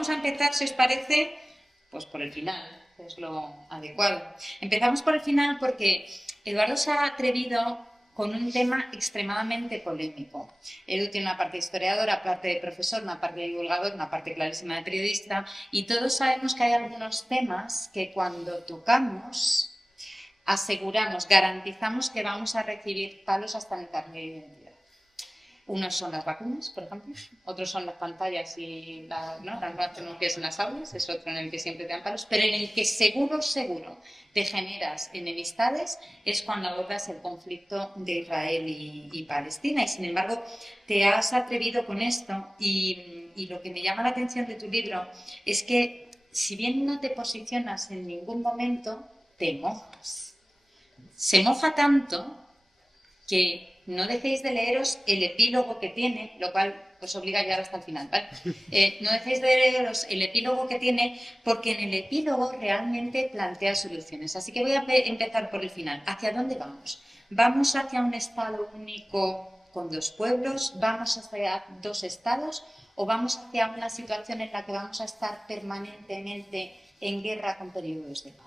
vamos a empezar, si os parece, pues por el final, que es lo adecuado. Empezamos por el final porque Eduardo se ha atrevido con un tema extremadamente polémico. Edu tiene una parte de historiador, una parte de profesor, una parte de divulgador, una parte clarísima de periodista, y todos sabemos que hay algunos temas que cuando tocamos aseguramos, garantizamos que vamos a recibir palos hasta en el carnet de identidad. Unos son las vacunas, por ejemplo, otros son las pantallas y las nuevas tecnologías en las aulas, es otro en el que siempre te dan palos, pero en el que seguro te generas enemistades es cuando abordas el conflicto de Israel y Palestina. Y sin embargo, te has atrevido con esto y lo que me llama la atención de tu libro es que si bien no te posicionas en ningún momento, te mojas. Se moja tanto que no dejéis de leeros el epílogo que tiene, lo cual os obliga a llegar hasta el final, ¿vale? No dejéis de leeros el epílogo que tiene, porque en el epílogo realmente plantea soluciones. Así que voy a empezar por el final. ¿Hacia dónde vamos? ¿Vamos hacia un Estado único con dos pueblos? ¿Vamos hacia dos estados? ¿O vamos hacia una situación en la que vamos a estar permanentemente en guerra con periodos de paz?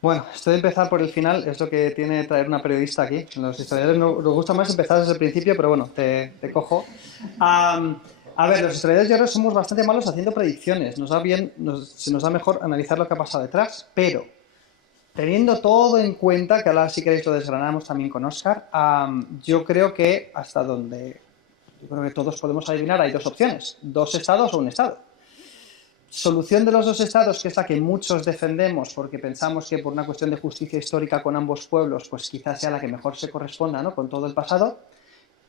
Bueno, esto de empezar por el final es lo que tiene traer una periodista aquí. Los historiadores nos gusta más empezar desde el principio, pero bueno, te cojo. A ver, los historiadores yo creo que somos bastante malos haciendo predicciones. Se nos da mejor analizar lo que ha pasado detrás, pero teniendo todo en cuenta, que ahora si queréis lo desgranamos también con Óscar, yo creo que hasta donde yo creo que todos podemos adivinar hay dos opciones, dos estados o un estado. Solución de los dos estados, que es la que muchos defendemos porque pensamos que por una cuestión de justicia histórica con ambos pueblos, pues quizás sea la que mejor se corresponda, ¿no?, con todo el pasado,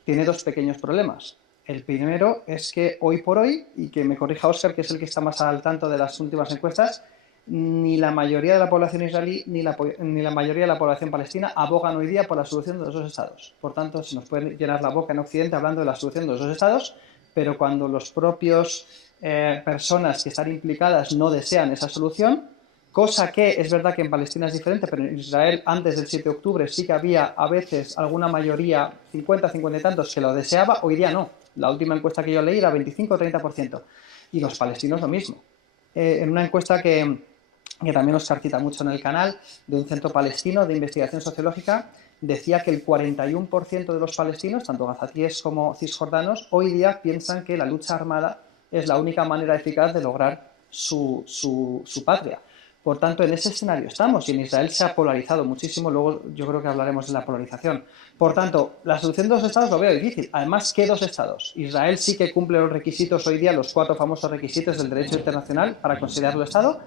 tiene dos pequeños problemas. El primero es que hoy por hoy, y que me corrija Óscar, que es el que está más al tanto de las últimas encuestas, ni la mayoría de la población israelí ni la mayoría de la población palestina abogan hoy día por la solución de los dos estados. Por tanto, se nos puede llenar la boca en Occidente hablando de la solución de los dos estados, pero cuando los propios personas que están implicadas no desean esa solución, cosa que es verdad que en Palestina es diferente, pero en Israel antes del 7 de octubre sí que había a veces alguna mayoría, 50, 50 y tantos, que lo deseaba, hoy día no. La última encuesta que yo leí era 25 o 30%. Y los palestinos lo mismo. En una encuesta que también os cita mucho en el canal, de un centro palestino de investigación sociológica, decía que el 41% de los palestinos, tanto gazatíes como cisjordanos, hoy día piensan que la lucha armada es la única manera eficaz de lograr su patria. Por tanto, en ese escenario estamos, y en Israel se ha polarizado muchísimo, luego yo creo que hablaremos de la polarización. Por tanto, la solución de dos estados lo veo difícil. Además, ¿qué dos estados? Israel sí que cumple los requisitos hoy día, los 4 famosos requisitos del derecho internacional para considerarlo estado.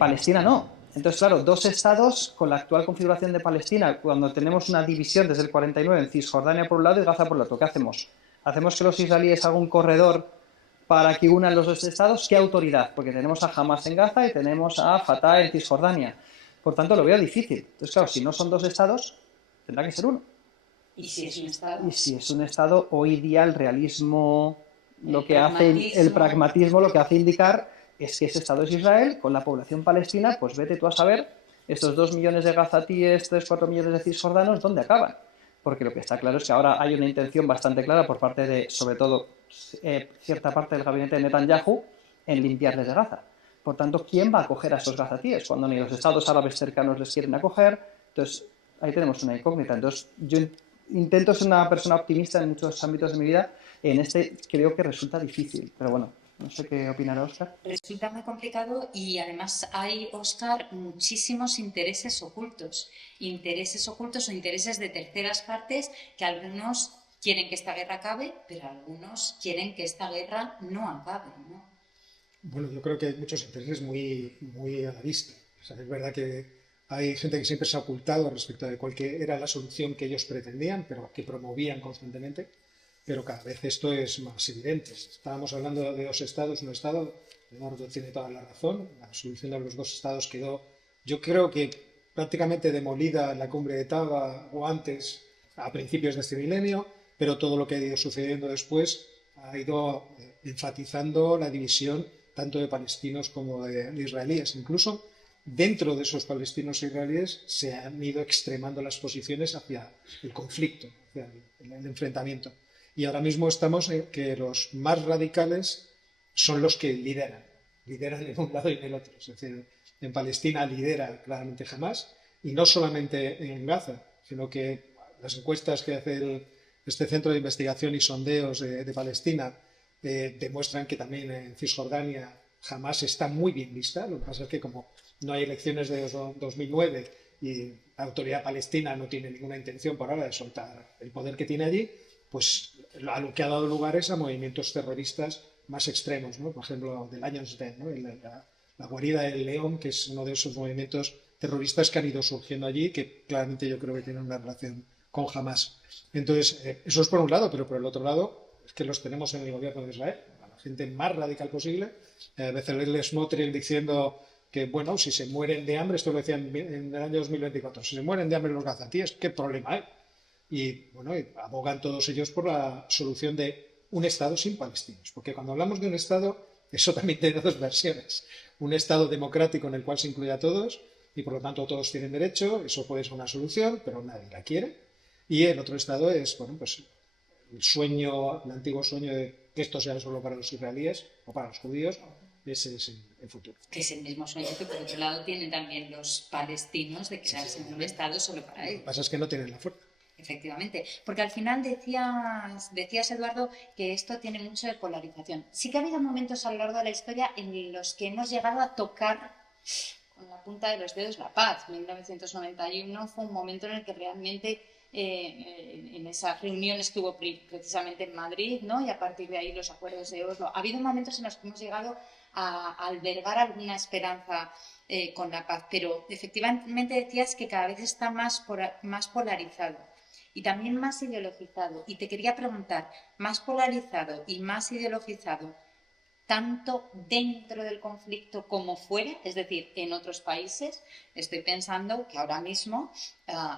Palestina no. Entonces, claro, dos estados con la actual configuración de Palestina, cuando tenemos una división desde el 49 en Cisjordania por un lado y Gaza por el otro, ¿qué hacemos? ¿Hacemos que los israelíes hagan un corredor para que unan los dos estados? ¿Qué autoridad? Porque tenemos a Hamas en Gaza y tenemos a Fatah en Cisjordania. Por tanto, lo veo difícil. Entonces, claro, si no son dos estados, tendrá que ser uno. ¿Y si es un estado? Y si es un estado, hoy día el realismo, el pragmatismo, lo que hace indicar es que ese estado es Israel, con la población palestina, pues vete tú a saber, estos 2 millones de gazatíes, 3-4 millones de cisjordanos, ¿dónde acaban? Porque lo que está claro es que ahora hay una intención bastante clara por parte de, sobre todo, cierta parte del gabinete de Netanyahu en limpiarles de Gaza. Por tanto, ¿quién va a acoger a esos gazatíes cuando ni los estados árabes cercanos les quieren acoger? Entonces, ahí tenemos una incógnita. Entonces, yo intento ser una persona optimista en muchos ámbitos de mi vida. En este creo que resulta difícil, pero bueno, no sé qué opinará Óscar. Resulta muy complicado y además hay, Óscar, muchísimos intereses ocultos o intereses de terceras partes que algunos quieren que esta guerra acabe, pero algunos quieren que esta guerra no acabe, ¿no? Bueno, yo creo que hay muchos intereses muy a la vista. O sea, es verdad que hay gente que siempre se ha ocultado respecto de cuál era la solución que ellos pretendían, pero que promovían constantemente. Pero cada vez esto es más evidente. Estábamos hablando de dos estados, un estado, Eduardo tiene toda la razón, la solución de los dos estados quedó, yo creo que prácticamente demolida en la cumbre de Taba o antes, a principios de este milenio, pero todo lo que ha ido sucediendo después ha ido enfatizando la división tanto de palestinos como de israelíes. Incluso dentro de esos palestinos e israelíes se han ido extremando las posiciones hacia el conflicto, hacia el enfrentamiento. Y ahora mismo estamos en que los más radicales son los que lideran en un lado y en el otro. Es decir, en Palestina lidera claramente Hamas, y no solamente en Gaza, sino que las encuestas que hace este centro de investigación y sondeos de Palestina demuestran que también en Cisjordania Hamas está muy bien vista. Lo que pasa es que como no hay elecciones de 2009 y la autoridad palestina no tiene ninguna intención por ahora de soltar el poder que tiene allí, pues a lo que ha dado lugar es a movimientos terroristas más extremos, ¿no? Por ejemplo, del Lion's Den, ¿no? La guarida del león, que es uno de esos movimientos terroristas que han ido surgiendo allí, que claramente yo creo que tienen una relación con Hamas. Entonces, eso es por un lado, pero por el otro lado es que los tenemos en el gobierno de Israel, a la gente más radical posible. A veces les Smotrich diciendo que, bueno, si se mueren de hambre, esto lo decían en el año 2024, si se mueren de hambre los gazatíes, ¿qué problema hay? Y, bueno, abogan todos ellos por la solución de un Estado sin palestinos, porque cuando hablamos de un Estado, eso también tiene dos versiones. Un Estado democrático en el cual se incluye a todos y por lo tanto todos tienen derecho, eso puede ser una solución, pero nadie la quiere. Y el otro Estado es, bueno, pues el sueño, el antiguo sueño de que esto sea solo para los israelíes o para los judíos, ese es el futuro. Que es el mismo sueño que por otro lado tienen también los palestinos de quedarse en un Estado solo para ellos. Lo que pasa es que no tienen la fuerza. Efectivamente, porque al final decías, Eduardo, que esto tiene mucho de polarización. Sí que ha habido momentos a lo largo de la historia en los que hemos llegado a tocar con la punta de los dedos la paz. 1991 fue un momento en el que realmente en esas reuniones que hubo precisamente en Madrid, ¿no? Y a partir de ahí los acuerdos de Oslo. Ha habido momentos en los que hemos llegado a albergar alguna esperanza con la paz, pero efectivamente decías que cada vez está más polarizado y también más ideologizado. Y te quería preguntar, ¿más polarizado y más ideologizado tanto dentro del conflicto como fuera? Es decir, en otros países. Estoy pensando que ahora mismo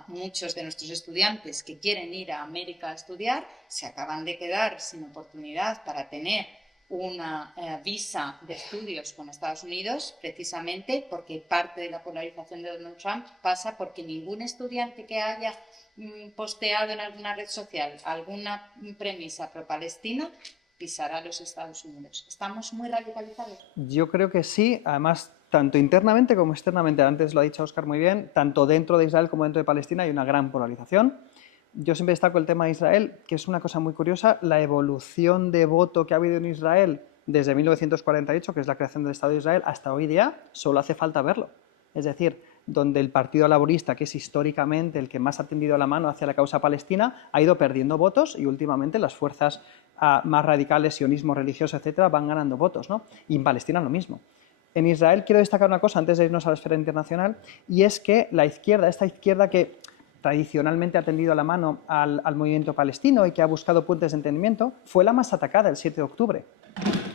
muchos de nuestros estudiantes que quieren ir a América a estudiar se acaban de quedar sin oportunidad para tener una visa de estudios con Estados Unidos, precisamente porque parte de la polarización de Donald Trump pasa porque ningún estudiante que haya posteado en alguna red social alguna premisa pro-palestina pisará los Estados Unidos. ¿Estamos muy radicalizados? Yo creo que sí, además, tanto internamente como externamente. Antes lo ha dicho Óscar muy bien, tanto dentro de Israel como dentro de Palestina hay una gran polarización. Yo siempre destaco el tema de Israel, que es una cosa muy curiosa, la evolución de voto que ha habido en Israel desde 1948, que es la creación del Estado de Israel, hasta hoy día, solo hace falta verlo. Es decir, donde el Partido Laborista, que es históricamente el que más ha tendido la mano hacia la causa palestina, ha ido perdiendo votos y últimamente las fuerzas más radicales, sionismo religioso, etcétera, van ganando votos, ¿no? Y en Palestina lo mismo. En Israel quiero destacar una cosa antes de irnos a la esfera internacional, y es que la izquierda, esta izquierda que tradicionalmente ha tendido la mano al movimiento palestino y que ha buscado puentes de entendimiento, fue la más atacada el 7 de octubre.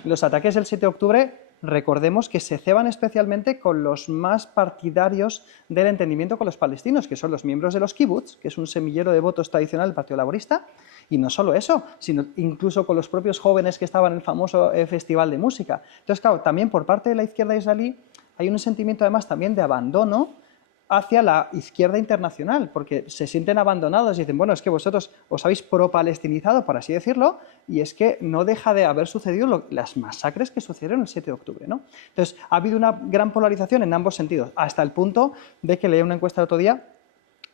Los ataques del 7 de octubre, recordemos que se ceban especialmente con los más partidarios del entendimiento con los palestinos, que son los miembros de los kibbutz, que es un semillero de votos tradicional del Partido Laborista, y no solo eso, sino incluso con los propios jóvenes que estaban en el famoso festival de música. Entonces, claro, también por parte de la izquierda israelí hay un sentimiento además también de abandono hacia la izquierda internacional, porque se sienten abandonados y dicen, bueno, es que vosotros os habéis pro-palestinizado, por así decirlo, y es que no deja de haber sucedido las masacres que sucedieron el 7 de octubre, ¿no? Entonces, ha habido una gran polarización en ambos sentidos, hasta el punto de que leí una encuesta el otro día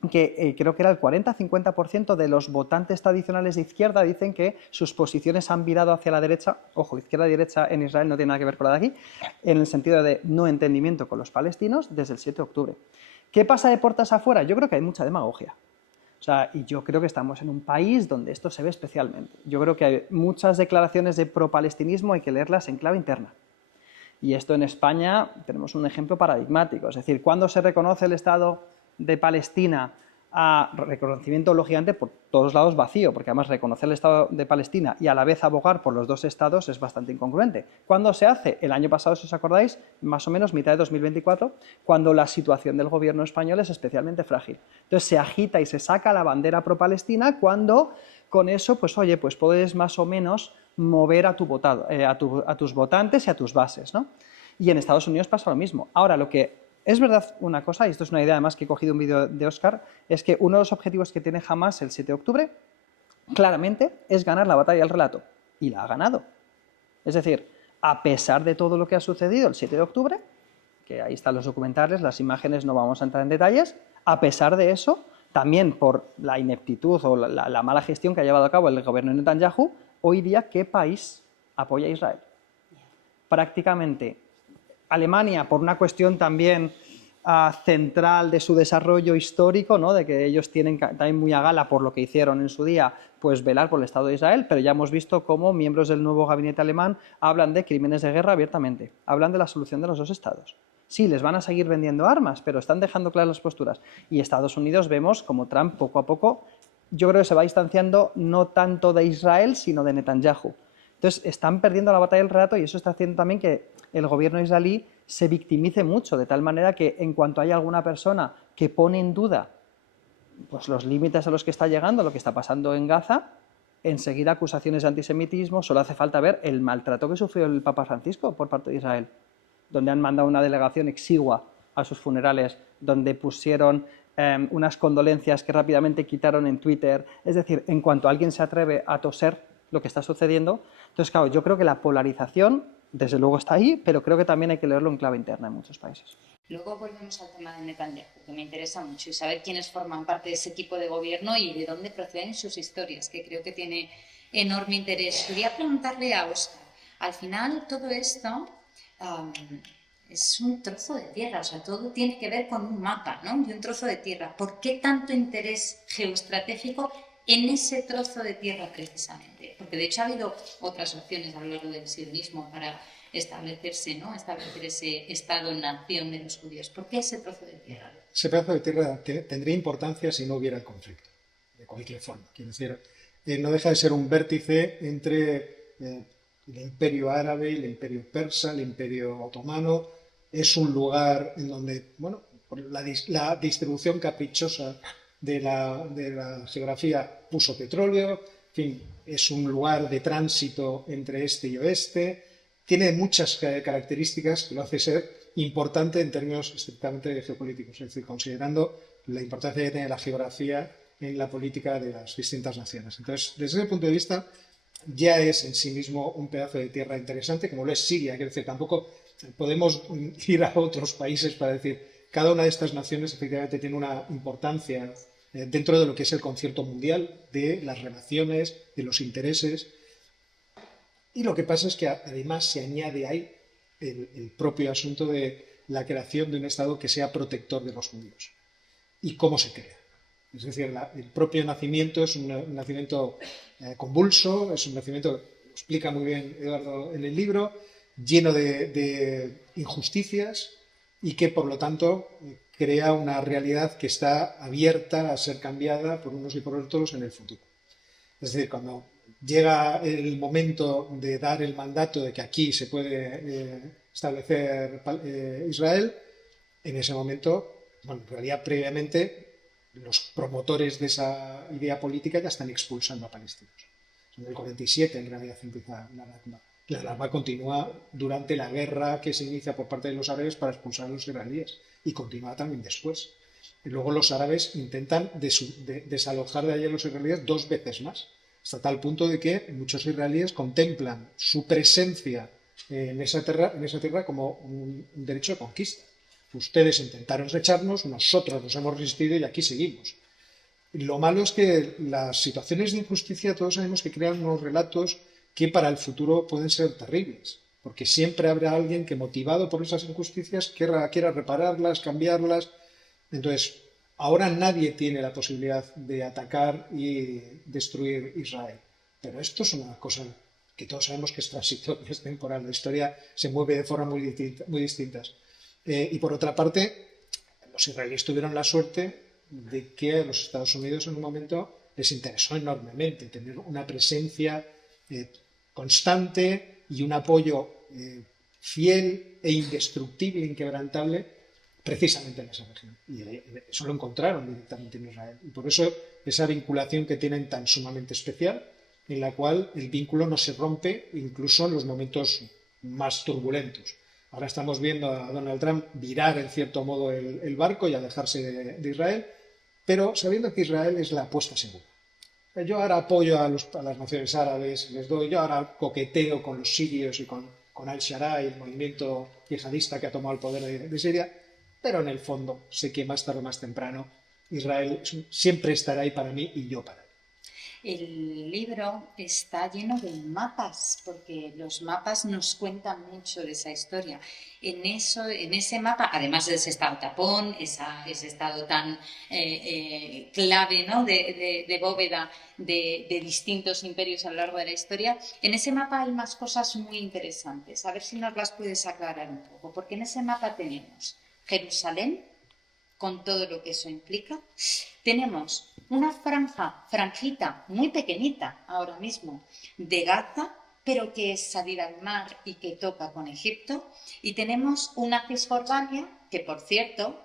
que creo que era el 40-50% de los votantes tradicionales de izquierda dicen que sus posiciones han virado hacia la derecha. Ojo, izquierda y derecha en Israel no tiene nada que ver con la de aquí, en el sentido de no entendimiento con los palestinos desde el 7 de octubre. ¿Qué pasa de puertas afuera? Yo creo que hay mucha demagogia. O sea, y yo creo que estamos en un país donde esto se ve especialmente. Yo creo que hay muchas declaraciones de pro-palestinismo, hay que leerlas en clave interna. Y esto en España tenemos un ejemplo paradigmático. Es decir, ¿cuándo se reconoce el Estado de Palestina? A reconocimiento, lógicamente, por todos lados vacío, porque además reconocer el Estado de Palestina y a la vez abogar por los dos estados es bastante incongruente. ¿Cuándo se hace? El año pasado, si os acordáis, más o menos mitad de 2024, cuando la situación del gobierno español es especialmente frágil. Entonces se agita y se saca la bandera pro-palestina cuando con eso, pues oye, pues puedes más o menos mover a tus votantes y a tus bases, ¿no? Y en Estados Unidos pasa lo mismo. Ahora, lo que es verdad una cosa, y esto es una idea además que he cogido un vídeo de Óscar, es que uno de los objetivos que tiene Hamas el 7 de octubre, claramente, es ganar la batalla del relato. Y la ha ganado. Es decir, a pesar de todo lo que ha sucedido el 7 de octubre, que ahí están los documentales, las imágenes, no vamos a entrar en detalles, a pesar de eso, también por la ineptitud o la mala gestión que ha llevado a cabo el gobierno de Netanyahu, hoy día, ¿qué país apoya a Israel? Prácticamente Alemania, por una cuestión también central de su desarrollo histórico, ¿no? De que ellos tienen también muy a gala por lo que hicieron en su día, pues velar por el Estado de Israel, pero ya hemos visto cómo miembros del nuevo gabinete alemán hablan de crímenes de guerra abiertamente, hablan de la solución de los dos estados. Sí, les van a seguir vendiendo armas, pero están dejando claras las posturas. Y Estados Unidos vemos como Trump poco a poco, yo creo que se va distanciando no tanto de Israel, sino de Netanyahu. Entonces, están perdiendo la batalla del relato y eso está haciendo también que el gobierno israelí se victimice mucho, de tal manera que en cuanto haya alguna persona que pone en duda pues, los límites a los que está llegando, lo que está pasando en Gaza, enseguida acusaciones de antisemitismo, solo hace falta ver el maltrato que sufrió el Papa Francisco por parte de Israel, donde han mandado una delegación exigua a sus funerales, donde pusieron unas condolencias que rápidamente quitaron en Twitter. Es decir, en cuanto alguien se atreve a toser lo que está sucediendo, entonces, claro, yo creo que la polarización, desde luego está ahí, pero creo que también hay que leerlo en clave interna en muchos países. Luego volvemos al tema de Netanyahu, que me interesa mucho, y saber quiénes forman parte de ese equipo de gobierno y de dónde proceden sus historias, que creo que tiene enorme interés. Quería preguntarle a Óscar, al final todo esto es un trozo de tierra, o sea, todo tiene que ver con un mapa, ¿no? Y un trozo de tierra. ¿Por qué tanto interés geoestratégico en ese trozo de tierra precisamente? Porque de hecho ha habido otras opciones a lo largo del sionismo para establecerse, ¿no? Establecer ese Estado-nación de los judíos. ¿Por qué ese trozo de tierra? Ese pedazo de tierra tendría importancia si no hubiera el conflicto, de cualquier forma. Quiero decir, no deja de ser un vértice entre el imperio árabe, el imperio persa, el imperio otomano. Es un lugar en donde, bueno, por la distribución caprichosa de la geografía puso petróleo, en fin, es un lugar de tránsito entre este y oeste, tiene muchas características que lo hace ser importante en términos estrictamente geopolíticos, es decir, considerando la importancia que tiene la geografía en la política de las distintas naciones. Entonces, desde ese punto de vista, ya es en sí mismo un pedazo de tierra interesante, como lo es Siria, quiero decir, tampoco podemos ir a otros países para decir, cada una de estas naciones efectivamente tiene una importancia dentro de lo que es el concierto mundial, de las relaciones, de los intereses. Y lo que pasa es que además se añade ahí el propio asunto de la creación de un Estado que sea protector de los judíos. ¿Y cómo se crea? Es decir, el propio nacimiento es un nacimiento convulso, es un nacimiento, lo explica muy bien Eduardo en el libro, lleno de injusticias y que por lo tanto crea una realidad que está abierta a ser cambiada por unos y por otros en el futuro. Es decir, cuando llega el momento de dar el mandato de que aquí se puede establecer Israel, en ese momento, bueno, en realidad previamente los promotores de esa idea política ya están expulsando a palestinos. En el 47 en realidad empieza la Nakba. La Nakba continúa durante la guerra que se inicia por parte de los árabes para expulsar a los israelíes y continúa también después. Y luego los árabes intentan desalojar de allí a los israelíes 2 veces más, hasta tal punto de que muchos israelíes contemplan su presencia en esa tierra como un derecho de conquista. Ustedes intentaron echarnos, nosotros nos hemos resistido y aquí seguimos. Lo malo es que las situaciones de injusticia todos sabemos que crean unos relatos que para el futuro pueden ser terribles, porque siempre habrá alguien que, motivado por esas injusticias, quiera repararlas, cambiarlas. Entonces, ahora nadie tiene la posibilidad de atacar y destruir Israel, pero esto es una cosa que todos sabemos que es transitoria, es temporal, la historia se mueve de formas muy distintas. Y por otra parte, los israelíes tuvieron la suerte de que a los Estados Unidos en un momento les interesó enormemente tener una presencia constante y un apoyo fiel e indestructible, inquebrantable, precisamente en esa región. Y eso lo encontraron directamente en Israel. Y por eso esa vinculación que tienen tan sumamente especial, en la cual el vínculo no se rompe incluso en los momentos más turbulentos. Ahora estamos viendo a Donald Trump virar en cierto modo el barco y alejarse de Israel, pero sabiendo que Israel es la apuesta segura. Yo ahora apoyo a las naciones árabes, yo ahora coqueteo con los sirios y con con Al-Sharaa y el movimiento yihadista que ha tomado el poder de Siria, pero en el fondo sé que más tarde o más temprano Israel siempre estará ahí para mí y yo para él. El libro está lleno de mapas, porque los mapas nos cuentan mucho de esa historia. En ese mapa, además de ese estado tapón, ese estado tan clave, ¿no?, de bóveda de distintos imperios a lo largo de la historia, en ese mapa hay más cosas muy interesantes. A ver si nos las puedes aclarar un poco, porque en ese mapa tenemos Jerusalén, con todo lo que eso implica. Tenemos una franjita muy pequeñita ahora mismo de Gaza, pero que es salida al mar y que toca con Egipto. Y tenemos una Cisjordania, que por cierto,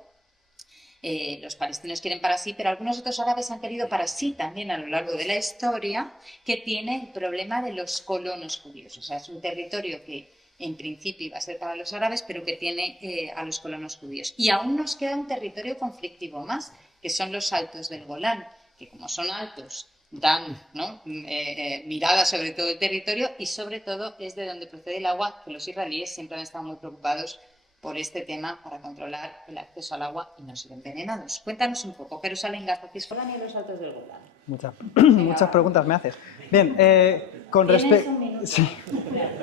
los palestinos quieren para sí, pero algunos otros árabes han querido para sí también a lo largo de la historia, que tiene el problema de los colonos judíos. O sea, es un territorio que en principio iba a ser para los árabes, pero que tiene a los colonos judíos. Y aún nos queda un territorio conflictivo más, que son los altos del Golán, que como son altos, dan, ¿no?, mirada sobre todo el territorio, y sobre todo es de donde procede el agua, que los israelíes siempre han estado muy preocupados por este tema para controlar el acceso al agua y no ser envenenados. Cuéntanos un poco, Jerusalén, Gaza, Cisjordania y los altos del Golán. Muchas preguntas me haces. Bien,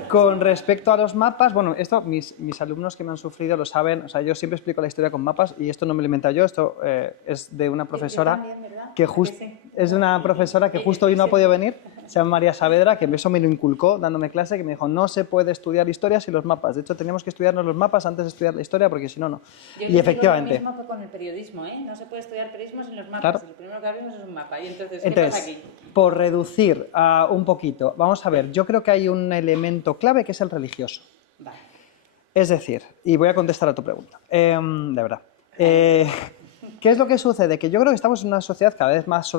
con respecto a los mapas, bueno, esto mis alumnos que me han sufrido lo saben, o sea, yo siempre explico la historia con mapas y esto no me lo he inventado yo, esto es de una profesora que justo hoy no ha podido venir, se llama María Saavedra, que eso me lo inculcó dándome clase, que me dijo, no se puede estudiar historia sin los mapas. De hecho, teníamos que estudiarnos los mapas antes de estudiar la historia, porque si no, no. Y efectivamente. Yo digo lo mismo que con el periodismo, ¿eh? No se puede estudiar periodismo sin los mapas. Claro. El primero que abrimos es un mapa. Y entonces, ¿qué pasa aquí? Por reducir un poquito, vamos a ver, yo creo que hay un elemento clave que es el religioso. Vale. Es decir, y voy a contestar a tu pregunta, de verdad. ¿Qué es lo que sucede? Que yo creo que estamos en una sociedad cada vez más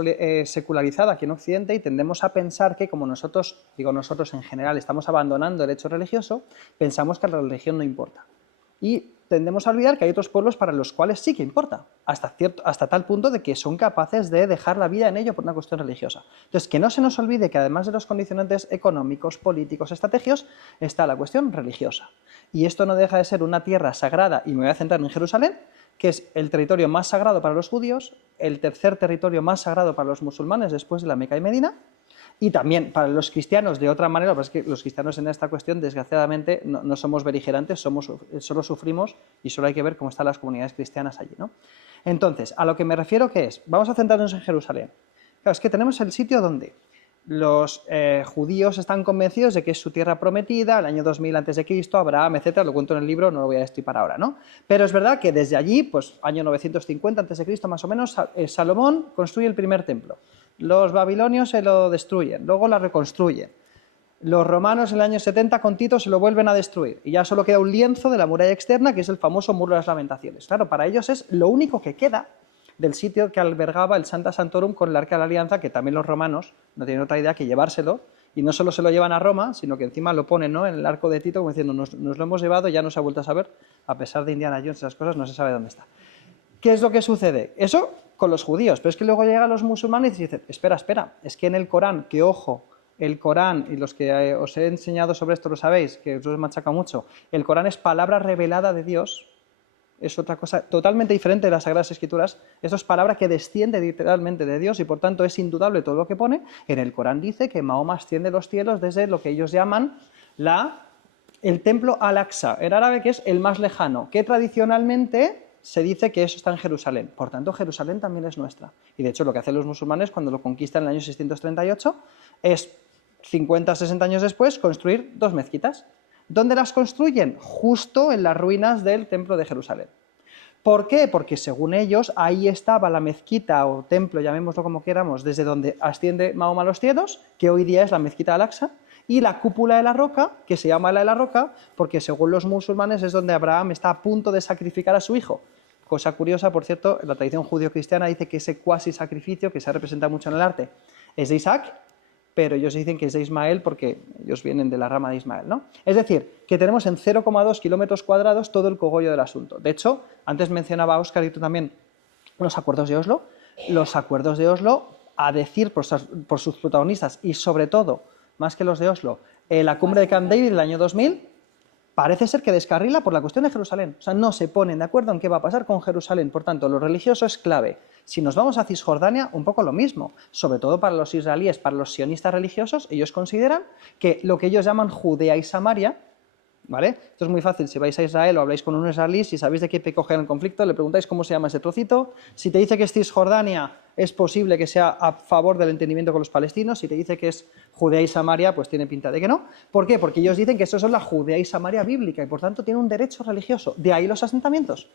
secularizada aquí en Occidente y tendemos a pensar que como nosotros, digo nosotros en general, estamos abandonando el hecho religioso, pensamos que la religión no importa. Y tendemos a olvidar que hay otros pueblos para los cuales sí que importa, hasta tal punto de que son capaces de dejar la vida en ello por una cuestión religiosa. Entonces, que no se nos olvide que además de los condicionantes económicos, políticos, estratégicos, está la cuestión religiosa. Y esto no deja de ser una tierra sagrada, y me voy a centrar en Jerusalén, que es el territorio más sagrado para los judíos, el tercer territorio más sagrado para los musulmanes después de la Meca y Medina, y también para los cristianos de otra manera, porque es que los cristianos en esta cuestión, desgraciadamente, no somos beligerantes, solo sufrimos y solo hay que ver cómo están las comunidades cristianas allí, ¿no? Entonces, a lo que me refiero que es, vamos a centrarnos en Jerusalén. Claro, es que tenemos el sitio donde los judíos están convencidos de que es su tierra prometida, el año 2000 a.C., Abraham, etcétera, lo cuento en el libro, no lo voy a destripar ahora, ¿no? Pero es verdad que desde allí, pues año 950 a.C., más o menos, Salomón construye el primer templo. Los babilonios se lo destruyen, luego la reconstruyen. Los romanos en el año 70 con Tito se lo vuelven a destruir y ya solo queda un lienzo de la muralla externa, que es el famoso Muro de las Lamentaciones. Claro, para ellos es lo único que queda del sitio que albergaba el Sancta Sanctorum con el Arca de la Alianza, que también los romanos no tienen otra idea que llevárselo, y no solo se lo llevan a Roma, sino que encima lo ponen, ¿no?, en el arco de Tito, como diciendo, nos lo hemos llevado, ya no se ha vuelto a saber, a pesar de Indiana Jones, esas cosas, no se sabe dónde está. ¿Qué es lo que sucede? Eso con los judíos, pero es que luego llegan los musulmanes y dicen, espera, es que en el Corán, que ojo, el Corán, y los que os he enseñado sobre esto lo sabéis, que os machaca mucho, el Corán es palabra revelada de Dios, es otra cosa totalmente diferente de las Sagradas Escrituras. Esto es palabra que desciende literalmente de Dios y por tanto es indudable todo lo que pone. En el Corán dice que Mahoma asciende los cielos desde lo que ellos llaman el templo Al-Aqsa, en árabe, que es el más lejano, que tradicionalmente se dice que eso está en Jerusalén. Por tanto, Jerusalén también es nuestra. Y de hecho lo que hacen los musulmanes cuando lo conquistan en el año 638 es 50-60 años después construir 2 mezquitas. ¿Dónde las construyen? Justo en las ruinas del templo de Jerusalén. ¿Por qué? Porque según ellos ahí estaba la mezquita o templo, llamémoslo como queramos, desde donde asciende Mahoma a los cielos, que hoy día es la mezquita Al-Aqsa, y la cúpula de la roca, que se llama la de la roca, porque según los musulmanes es donde Abraham está a punto de sacrificar a su hijo. Cosa curiosa, por cierto, la tradición judío-cristiana dice que ese cuasi sacrificio, que se representa mucho en el arte, es de Isaac, pero ellos dicen que es de Ismael porque ellos vienen de la rama de Ismael, ¿no? Es decir, que tenemos en 0,2 kilómetros cuadrados todo el cogollo del asunto. De hecho, antes mencionaba Óscar y tú también los acuerdos de Oslo. Los acuerdos de Oslo, a decir por sus protagonistas y sobre todo, más que los de Oslo, la cumbre de Camp David del año 2000, parece ser que descarrila por la cuestión de Jerusalén. O sea, no se ponen de acuerdo en qué va a pasar con Jerusalén. Por tanto, lo religioso es clave. Si nos vamos a Cisjordania, un poco lo mismo. Sobre todo para los israelíes, para los sionistas religiosos, ellos consideran que lo que ellos llaman Judea y Samaria, ¿vale? Esto es muy fácil, si vais a Israel o habláis con un israelí, si sabéis de qué te coge el conflicto, le preguntáis cómo se llama ese trocito. Si te dice que es Cisjordania, es posible que sea a favor del entendimiento con los palestinos. Si te dice que es Judea y Samaria, pues tiene pinta de que no. ¿Por qué? Porque ellos dicen que eso son la Judea y Samaria bíblica y por tanto tiene un derecho religioso. De ahí los asentamientos.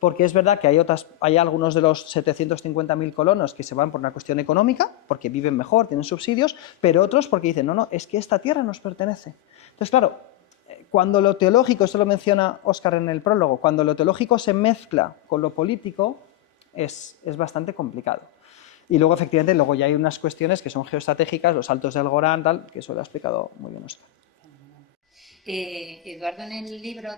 Porque es verdad que hay algunos de los 750.000 colonos que se van por una cuestión económica, porque viven mejor, tienen subsidios, pero otros porque dicen, no, es que esta tierra nos pertenece. Entonces, claro, cuando lo teológico, esto lo menciona Óscar en el prólogo, cuando lo teológico se mezcla con lo político, es bastante complicado. Y luego, efectivamente, ya hay unas cuestiones que son geoestratégicas, los altos del Golán, tal, que eso lo ha explicado muy bien Óscar. Eduardo en el libro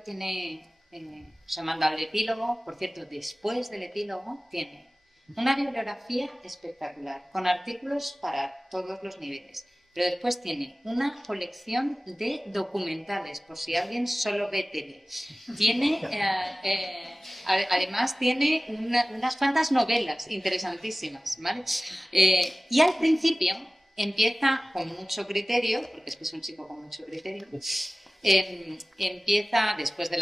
se manda el epílogo, por cierto, después del epílogo tiene una bibliografía espectacular, con artículos para todos los niveles. Pero después tiene una colección de documentales, por si alguien solo ve tele. Además tiene unas cuantas novelas interesantísimas, ¿vale? Y al principio empieza con mucho criterio, porque es que es un chico con mucho criterio, empieza, después de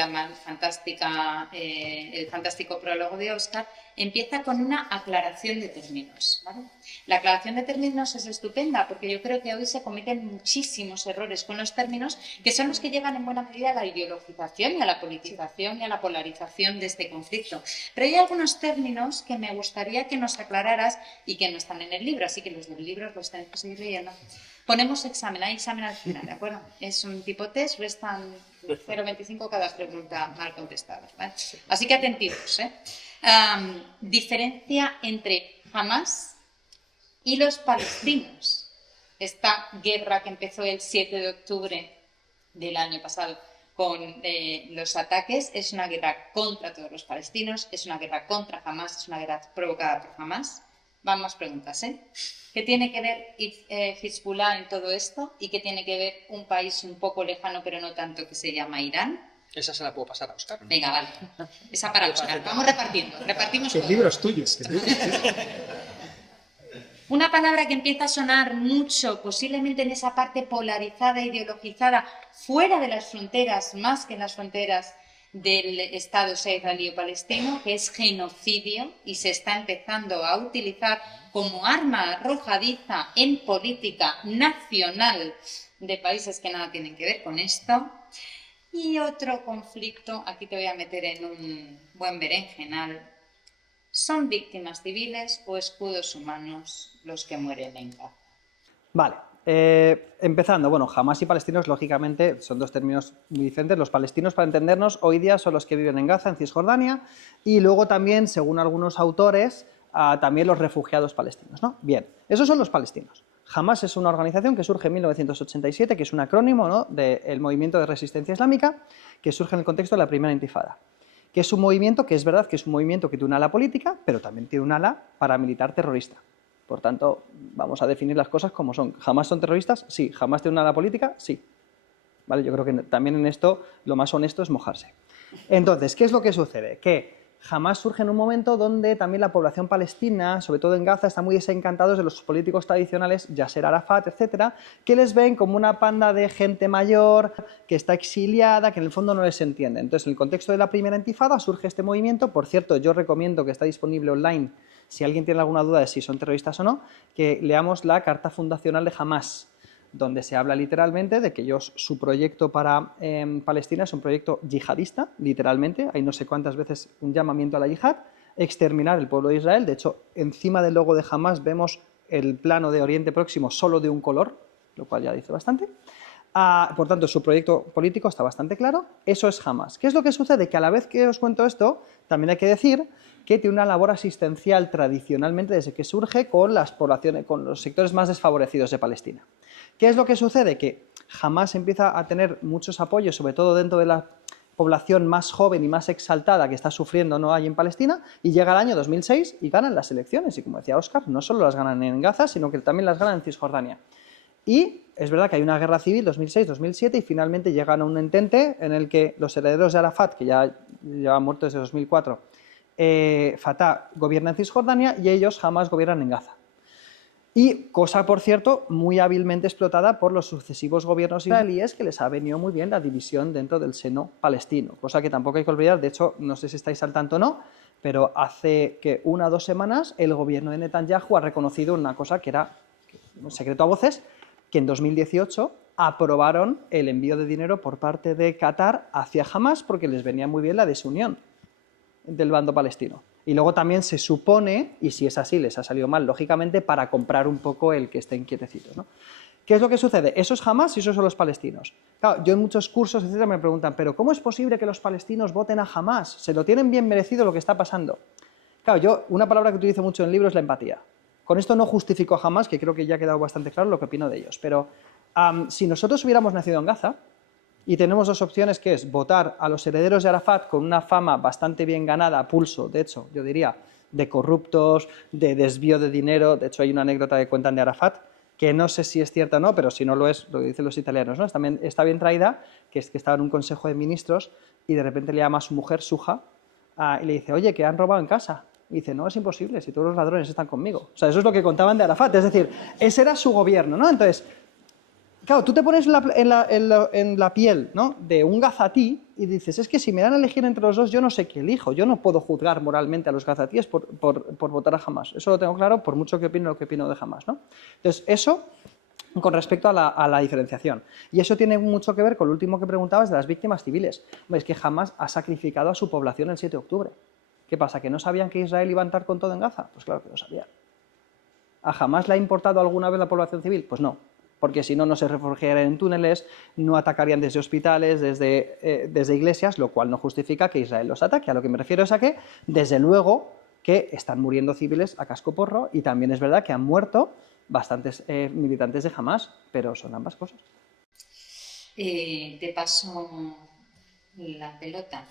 el fantástico prólogo de Óscar, empieza con una aclaración de términos, ¿vale? La aclaración de términos es estupenda porque yo creo que hoy se cometen muchísimos errores con los términos que son los que llevan en buena medida a la ideologización y a la politización y a la polarización de este conflicto. Pero hay algunos términos que me gustaría que nos aclararas y que no están en el libro, así que los del libro los tenéis que seguir leyendo. Ponemos examen, hay examen al final, ¿de acuerdo? Es un tipo test, restan 0,25 cada pregunta mal contestada, ¿vale? Así que atentivos, ¿eh? Diferencia entre Hamás y los palestinos. Esta guerra que empezó el 7 de octubre del año pasado con los ataques es una guerra contra todos los palestinos, es una guerra contra Hamás, es una guerra provocada por Hamás. Van más preguntas, ¿eh? ¿Qué tiene que ver Hezbollah en todo esto? ¿Y qué tiene que ver un país un poco lejano, pero no tanto, que se llama Irán? Esa se la puedo pasar a Óscar. Venga, vale. Esa para Óscar. Vamos repartimos El libro es tuyo. Una palabra que empieza a sonar mucho, posiblemente en esa parte polarizada, ideologizada, fuera de las fronteras, más que en las fronteras del Estado israelí o palestino, que es genocidio, y se está empezando a utilizar como arma arrojadiza en política nacional de países que nada tienen que ver con esto. Y otro conflicto, aquí te voy a meter en un buen berenjenal. ¿Son víctimas civiles o escudos humanos los que mueren en Gaza? Vale, empezando, bueno, Hamás y palestinos, lógicamente, son dos términos muy diferentes. Los palestinos, para entendernos, hoy día son los que viven en Gaza, en Cisjordania, y luego también, según algunos autores, también los refugiados palestinos, ¿no? Bien, esos son los palestinos. Hamás es una organización que surge en 1987, que es un acrónimo, ¿no?, del movimiento de resistencia islámica, que surge en el contexto de la primera intifada, que es un movimiento que es verdad que es un movimiento que tiene un ala política, pero también tiene un ala paramilitar terrorista. Por tanto, vamos a definir las cosas como son. ¿Hamás son terroristas? Sí. ¿Hamás tiene una ala política? Sí. ¿Vale? Yo creo que también en esto lo más honesto es mojarse. Entonces, ¿qué es lo que sucede? Que Hamás surge en un momento donde también la población palestina, sobre todo en Gaza, está muy desencantados de los políticos tradicionales, Yasser Arafat, etcétera, que les ven como una panda de gente mayor que está exiliada, que en el fondo no les entiende. Entonces, en el contexto de la primera intifada surge este movimiento. Por cierto, yo recomiendo, que está disponible online, si alguien tiene alguna duda de si son terroristas o no, que leamos la carta fundacional de Hamás, donde se habla literalmente de que su proyecto para Palestina es un proyecto yihadista, literalmente, hay no sé cuántas veces un llamamiento a la yihad, exterminar el pueblo de Israel. De hecho, encima del logo de Hamás vemos el plano de Oriente Próximo solo de un color, lo cual ya dice bastante. Por tanto, su proyecto político está bastante claro. Eso es Hamás. ¿Qué es lo que sucede? Que a la vez que os cuento esto, también hay que decir que tiene una labor asistencial tradicionalmente desde que surge con las poblaciones, con los sectores más desfavorecidos de Palestina. ¿Qué es lo que sucede? Que Hamás empieza a tener muchos apoyos, sobre todo dentro de la población más joven y más exaltada que está sufriendo, ¿no?, ahí en Palestina, y llega el año 2006 y ganan las elecciones. Y como decía Óscar, no solo las ganan en Gaza, sino que también las ganan en Cisjordania. Y es verdad que hay una guerra civil 2006-2007 y finalmente llegan a un entente en el que los herederos de Arafat, que ya llevan muertos desde 2004, Fatah gobierna en Cisjordania y ellos jamás gobiernan en Gaza. Y cosa, por cierto, muy hábilmente explotada por los sucesivos gobiernos israelíes, que les ha venido muy bien la división dentro del seno palestino, cosa que tampoco hay que olvidar. De hecho, no sé si estáis al tanto o no, pero hace que 1 o 2 semanas el gobierno de Netanyahu ha reconocido una cosa que era un secreto a voces, que en 2018 aprobaron el envío de dinero por parte de Qatar hacia Hamas porque les venía muy bien la desunión del bando palestino. Y luego también se supone, y si es así les ha salido mal, lógicamente, para comprar un poco el que estén quietecitos, ¿no? ¿Qué es lo que sucede? Eso es Hamas y esos son los palestinos. Claro, yo en muchos cursos, etcétera, me preguntan, ¿pero cómo es posible que los palestinos voten a Hamas? ¿Se lo tienen bien merecido lo que está pasando? Claro, yo, una palabra que utilizo mucho en el libro es la empatía. Con esto no justifico a Hamas, que creo que ya ha quedado bastante claro lo que opino de ellos, pero si nosotros hubiéramos nacido en Gaza, y tenemos 2 opciones, que es votar a los herederos de Arafat con una fama bastante bien ganada, a pulso, de hecho, yo diría, de corruptos, de desvío de dinero. De hecho, hay una anécdota que cuentan de Arafat, que no sé si es cierta o no, pero si no lo es, lo dicen los italianos, ¿no? Está bien traída, que es que estaba en un consejo de ministros y de repente le llama a su mujer, Suja, y le dice, oye, que han robado en casa. Y dice, no, es imposible, si todos los ladrones están conmigo. O sea, eso es lo que contaban de Arafat, es decir, ese era su gobierno, ¿no? Entonces, claro, tú te pones en la piel, ¿no?, de un gazatí y dices, es que si me dan a elegir entre los dos, yo no sé qué elijo. Yo no puedo juzgar moralmente a los gazatíes por votar a Hamas. Eso lo tengo claro, por mucho que opino lo que opino de Hamas, ¿no? Entonces, eso con respecto a la diferenciación. Y eso tiene mucho que ver con lo último que preguntabas de las víctimas civiles. Es que Hamas ha sacrificado a su población el 7 de octubre. ¿Qué pasa? ¿Que no sabían que Israel iba a entrar con todo en Gaza? Pues claro que lo sabían. ¿A Hamas le ha importado alguna vez la población civil? Pues no. Porque si no, no se refugiarían en túneles, no atacarían desde hospitales, desde iglesias, lo cual no justifica que Israel los ataque. A lo que me refiero es a que, desde luego, que están muriendo civiles a cascoporro y también es verdad que han muerto bastantes militantes de Hamas, pero son ambas cosas. Te paso la pelota.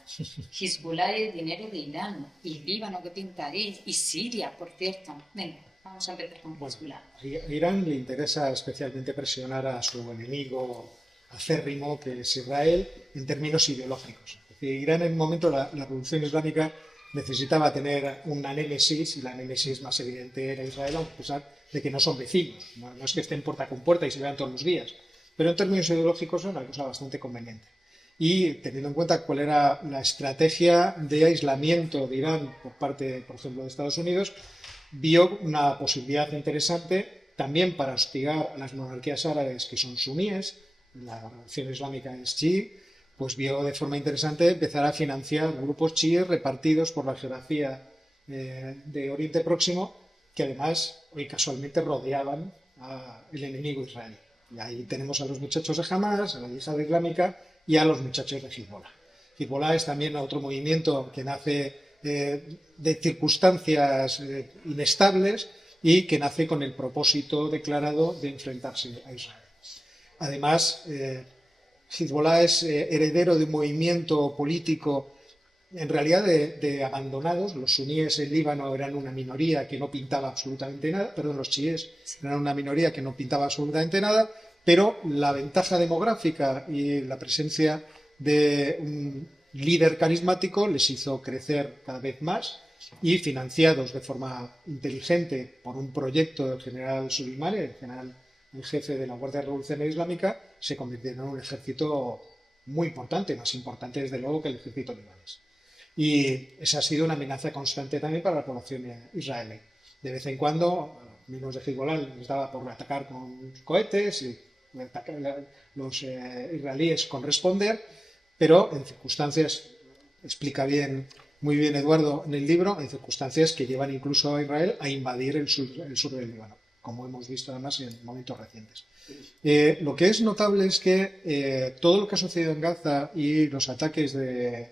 Hezbollah es dinero de Irán, y Líbano, que pinta ahí, y Siria, por cierto. Venga. Vamos a empezar con Hezbollah. A Irán le interesa especialmente presionar a su enemigo acérrimo, que es Israel, en términos ideológicos. Es decir, Irán, en un momento, la revolución islámica necesitaba tener una némesis, y la némesis más evidente era Israel, a pesar de que no son vecinos. No es que estén puerta con puerta y se vean todos los días, pero en términos ideológicos es una cosa bastante conveniente. Y teniendo en cuenta cuál era la estrategia de aislamiento de Irán por parte, por ejemplo, de Estados Unidos, vio una posibilidad interesante también para hostigar a las monarquías árabes que son suníes, la revolución islámica es chií, pues vio de forma interesante empezar a financiar grupos chiíes repartidos por la geografía de Oriente Próximo, que además hoy casualmente rodeaban al enemigo israelí. Y ahí tenemos a los muchachos de Hamas, a la Yihad Islámica y a los muchachos de Hezbollah. Hezbollah es también otro movimiento que nace de circunstancias inestables y que nace con el propósito declarado de enfrentarse a Israel. Además, Hezbollah es heredero de un movimiento político en realidad de abandonados. Los suníes en Líbano eran una minoría que no pintaba absolutamente nada, perdón, los chiíes eran una minoría que no pintaba absolutamente nada, pero la ventaja demográfica y la presencia de un líder carismático les hizo crecer cada vez más, y financiados de forma inteligente por un proyecto del general Soleimani, el general en jefe de la Guardia Revolucionaria Islámica, se convirtieron en un ejército muy importante, más importante desde luego que el ejército libanés. Y esa ha sido una amenaza constante también para la población israelí. De vez en cuando, miembros de Hezbollah les daba por atacar con cohetes y los israelíes con responder, pero en circunstancias, explica muy bien Eduardo en el libro, en circunstancias que llevan incluso a Israel a invadir el sur del Líbano, como hemos visto además en momentos recientes. Lo que es notable es que todo lo que ha sucedido en Gaza y los ataques de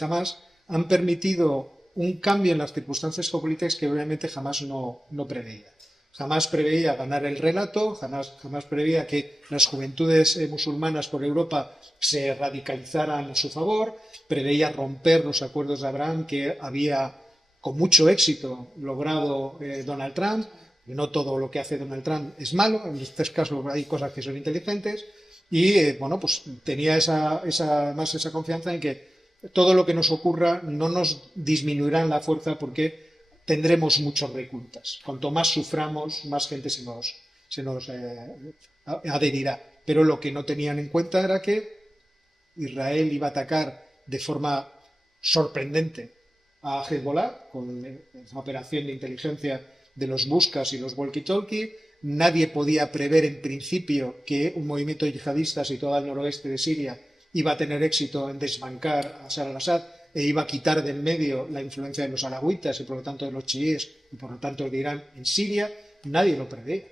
Hamas han permitido un cambio en las circunstancias geopolíticas que obviamente Hamas no preveía. Jamás preveía ganar el relato, jamás preveía que las juventudes musulmanas por Europa se radicalizaran a su favor, preveía romper los acuerdos de Abraham que había con mucho éxito logrado Donald Trump, Y no todo lo que hace Donald Trump es malo, en este caso hay cosas que son inteligentes, y bueno, pues tenía esa confianza en que todo lo que nos ocurra no nos disminuirá en la fuerza porque tendremos muchos reclutas. Cuanto más suframos, más gente se nos adherirá. Pero lo que no tenían en cuenta era que Israel iba a atacar de forma sorprendente a Hezbollah con esa operación de inteligencia de los buscas y los walkie-talkie. Nadie podía prever en principio que un movimiento yihadista situado al noroeste de Siria iba a tener éxito en desbancar a Bashar al-Assad e iba a quitar del medio la influencia de los alawitas y por lo tanto de los chiíes y por lo tanto de Irán en Siria. Nadie lo preveía.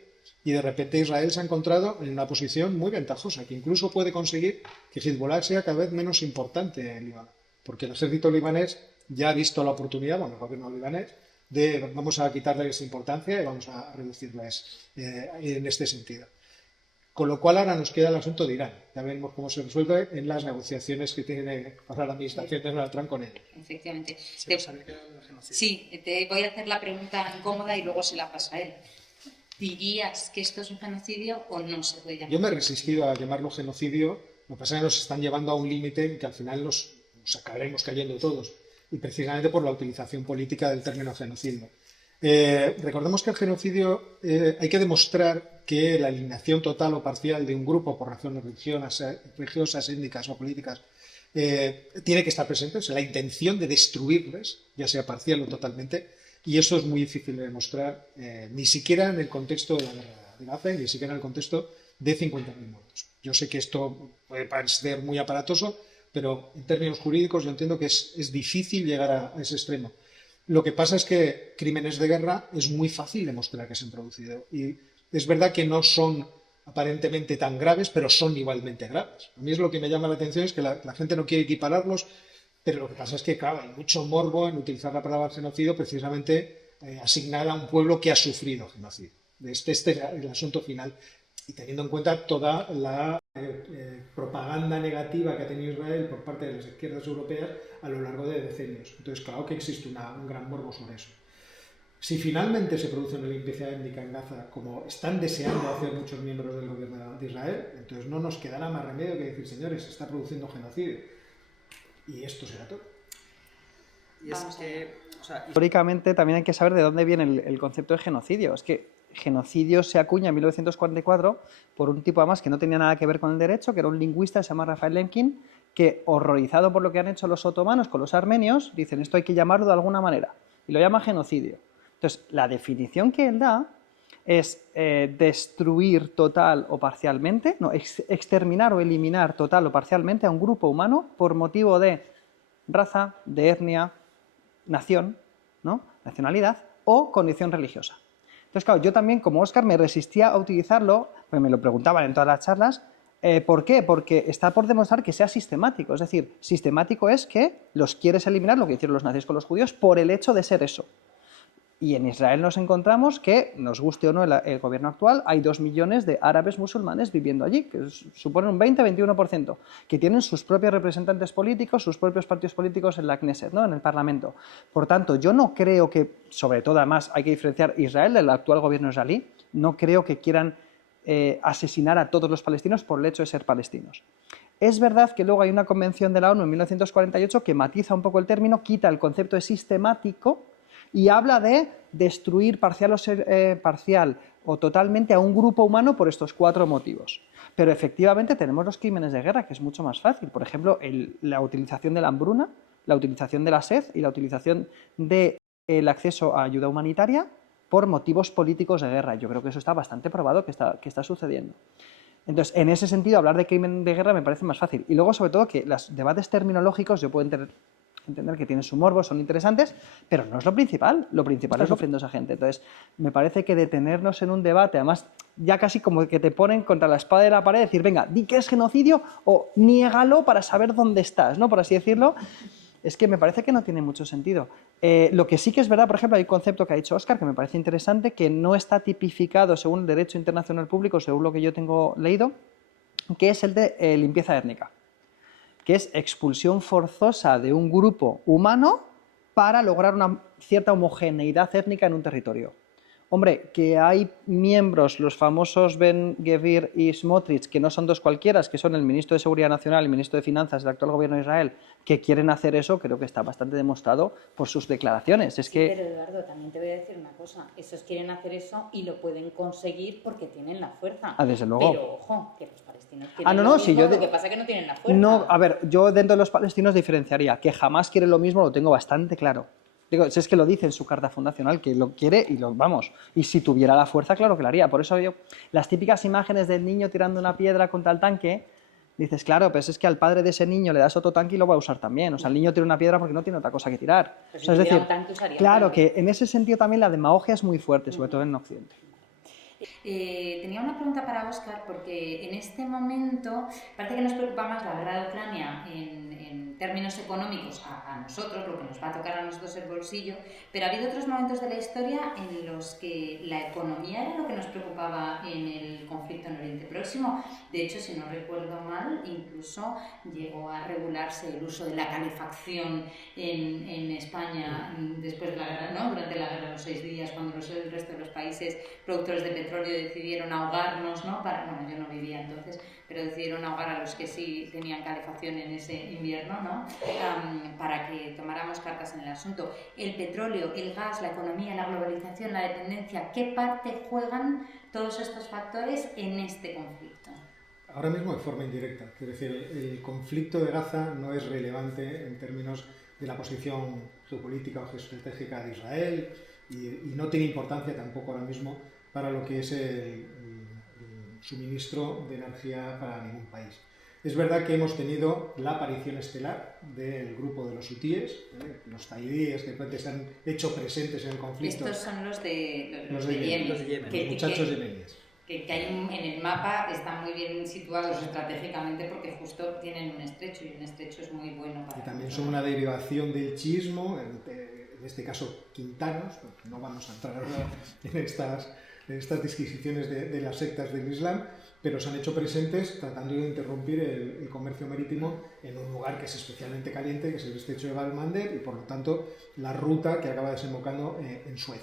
Y de repente Israel se ha encontrado en una posición muy ventajosa, que incluso puede conseguir que Hezbollah sea cada vez menos importante en Líbano. Porque el ejército libanés ya ha visto la oportunidad, bueno, el gobierno libanés, de vamos a quitarles importancia y vamos a reducirles en este sentido. Con lo cual ahora nos queda el asunto de Irán. Ya veremos cómo se resuelve en las negociaciones que tiene ahora la administración de Donald Trump con él. Efectivamente. Sí, te voy a hacer la pregunta incómoda y luego se la pasa a él. ¿Dirías que esto es un genocidio o no se puede llamar? Yo me he resistido a llamarlo genocidio. Lo que pasa es que nos están llevando a un límite en que al final nos acabaremos cayendo todos. Y precisamente por la utilización política del término genocidio. Recordemos que el genocidio hay que demostrar que la eliminación total o parcial de un grupo por razones religiosas, étnicas o políticas tiene que estar presente, o sea, la intención de destruirles, ya sea parcial o totalmente, y eso es muy difícil de demostrar, ni siquiera en el contexto de la guerra de Gaza, ni siquiera en el contexto de 50.000 muertos. Yo sé que esto puede parecer muy aparatoso, pero en términos jurídicos yo entiendo que es difícil llegar a ese extremo. Lo que pasa es que crímenes de guerra es muy fácil demostrar que se han producido. Y es verdad que no son aparentemente tan graves, pero son igualmente graves. A mí es lo que me llama la atención, es que la gente no quiere equipararlos, pero lo que pasa es que, claro, hay mucho morbo en utilizar la palabra genocidio precisamente asignada a un pueblo que ha sufrido genocidio. Este es el asunto final. Y teniendo en cuenta toda la propaganda negativa que ha tenido Israel por parte de las izquierdas europeas a lo largo de decenios. Entonces, claro que existe un gran morbo sobre eso. Si finalmente se produce una limpieza étnica en Gaza, como están deseando hacer muchos miembros del gobierno de Israel, entonces no nos quedará más remedio que decir, señores, se está produciendo genocidio. Y esto será todo. Y es que, históricamente también hay que saber de dónde viene el concepto de genocidio. Es que genocidio se acuña en 1944 por un tipo además que no tenía nada que ver con el derecho, que era un lingüista, se llama Rafael Lemkin, que horrorizado por lo que han hecho los otomanos con los armenios, dicen esto hay que llamarlo de alguna manera, y lo llama genocidio. Entonces, la definición que él da es destruir total o parcialmente, no, exterminar o eliminar total o parcialmente a un grupo humano por motivo de raza, de etnia, nación, ¿no? Nacionalidad o condición religiosa. Entonces, claro, yo también, como Óscar, me resistía a utilizarlo, pues me lo preguntaban en todas las charlas. ¿Por qué? Porque está por demostrar que sea sistemático. Es decir, sistemático es que los quieres eliminar, lo que hicieron los nazis con los judíos, por el hecho de ser eso. Y en Israel nos encontramos que, nos guste o no el gobierno actual, hay 2 millones de árabes musulmanes viviendo allí, que suponen un 20-21%, que tienen sus propios representantes políticos, sus propios partidos políticos en la Knesset, ¿no? En el Parlamento. Por tanto, yo no creo que, sobre todo además hay que diferenciar Israel del actual gobierno israelí, no creo que quieran asesinar a todos los palestinos por el hecho de ser palestinos. Es verdad que luego hay una convención de la ONU en 1948 que matiza un poco el término, quita el concepto de sistemático y habla de destruir parcial o totalmente a un grupo humano por estos 4 motivos. Pero efectivamente tenemos los crímenes de guerra, que es mucho más fácil. Por ejemplo, la utilización de la hambruna, la utilización de la sed y la utilización del acceso a ayuda humanitaria por motivos políticos de guerra. Yo creo que eso está bastante probado que está sucediendo. Entonces, en ese sentido, hablar de crimen de guerra me parece más fácil. Y luego, sobre todo, que los debates terminológicos, yo puedo entender que tienen su morbo, son interesantes, pero no es lo principal. Lo principal es ofender a esa gente. Entonces, me parece que detenernos en un debate, además, ya casi como que te ponen contra la espada de la pared, decir, venga, di que es genocidio o niégalo para saber dónde estás, ¿no? Por así decirlo. Es que me parece que no tiene mucho sentido. Lo que sí que es verdad, por ejemplo, hay un concepto que ha dicho Óscar que me parece interesante, que no está tipificado según el derecho internacional público, según lo que yo tengo leído, que es el de limpieza étnica, que es expulsión forzosa de un grupo humano para lograr una cierta homogeneidad étnica en un territorio. Hombre, que hay miembros, los famosos Ben-Gvir y Smotrich, que no son dos cualquiera, que son el ministro de Seguridad Nacional y el ministro de Finanzas del actual gobierno de Israel, que quieren hacer eso, creo que está bastante demostrado por sus declaraciones. Es Sí, que... pero Eduardo, también te voy a decir una cosa. Esos quieren hacer eso y lo pueden conseguir porque tienen la fuerza. Desde luego. Pero ojo, que los palestinos tienen no, lo mismo, sí, yo... lo que pasa es que no tienen la fuerza. No, a ver, yo dentro de los palestinos diferenciaría, que jamás quieren lo mismo, lo tengo bastante claro. Digo, si es que lo dice en su carta fundacional, que lo quiere y lo vamos. Y si tuviera la fuerza, claro que lo haría. Por eso yo, las típicas imágenes del niño tirando una piedra contra el tanque, dices, claro, pues es que al padre de ese niño le das otro tanque y lo va a usar también. O sea, el niño tira una piedra porque no tiene otra cosa que tirar. Pues O sea, es si tuviera decir, un tanque, usaría claro un que tanque. en ese sentido también la demagogia es muy fuerte, sobre todo en Occidente. Tenía una pregunta para Óscar, porque en este momento parece que nos preocupa más la guerra de Ucrania en términos económicos a nosotros, lo que nos va a tocar a nosotros el bolsillo, pero ha habido otros momentos de la historia en los que la economía era lo que nos preocupaba en el conflicto en Oriente Próximo. De hecho, si no recuerdo mal, incluso llegó a regularse el uso de la calefacción en España después de la guerra, ¿no? Durante la guerra de los 6 días, cuando el resto de los países productores de petróleo decidieron ahogarnos, ¿no? Bueno, yo no vivía entonces, pero decidieron ahogar a los que sí tenían calefacción en ese invierno, ¿no? Para que tomáramos cartas en el asunto. El petróleo, el gas, la economía, la globalización, la dependencia, ¿qué parte juegan todos estos factores en este conflicto? Ahora mismo de forma indirecta. Es decir, el conflicto de Gaza no es relevante en términos de la posición geopolítica o geoestratégica de Israel y no tiene importancia tampoco ahora mismo para lo que es el suministro de energía para ningún país. Es verdad que hemos tenido la aparición estelar del grupo de los hutíes, los zaidíes que se han hecho presentes en el conflicto. Estos son los de Yemen, Yemen. Los muchachos yemeníes. Que hay en el mapa están muy bien situados estratégicamente porque justo tienen un estrecho y un estrecho es muy bueno para... Y también son una derivación del chiismo, en este caso quintanos, no vamos a entrar ahora en estas disquisiciones de las sectas del Islam, pero se han hecho presentes tratando de interrumpir el comercio marítimo en un lugar que es especialmente caliente, que es el estrecho de Bab el-Mandeb, y por lo tanto la ruta que acaba desembocando en Suez.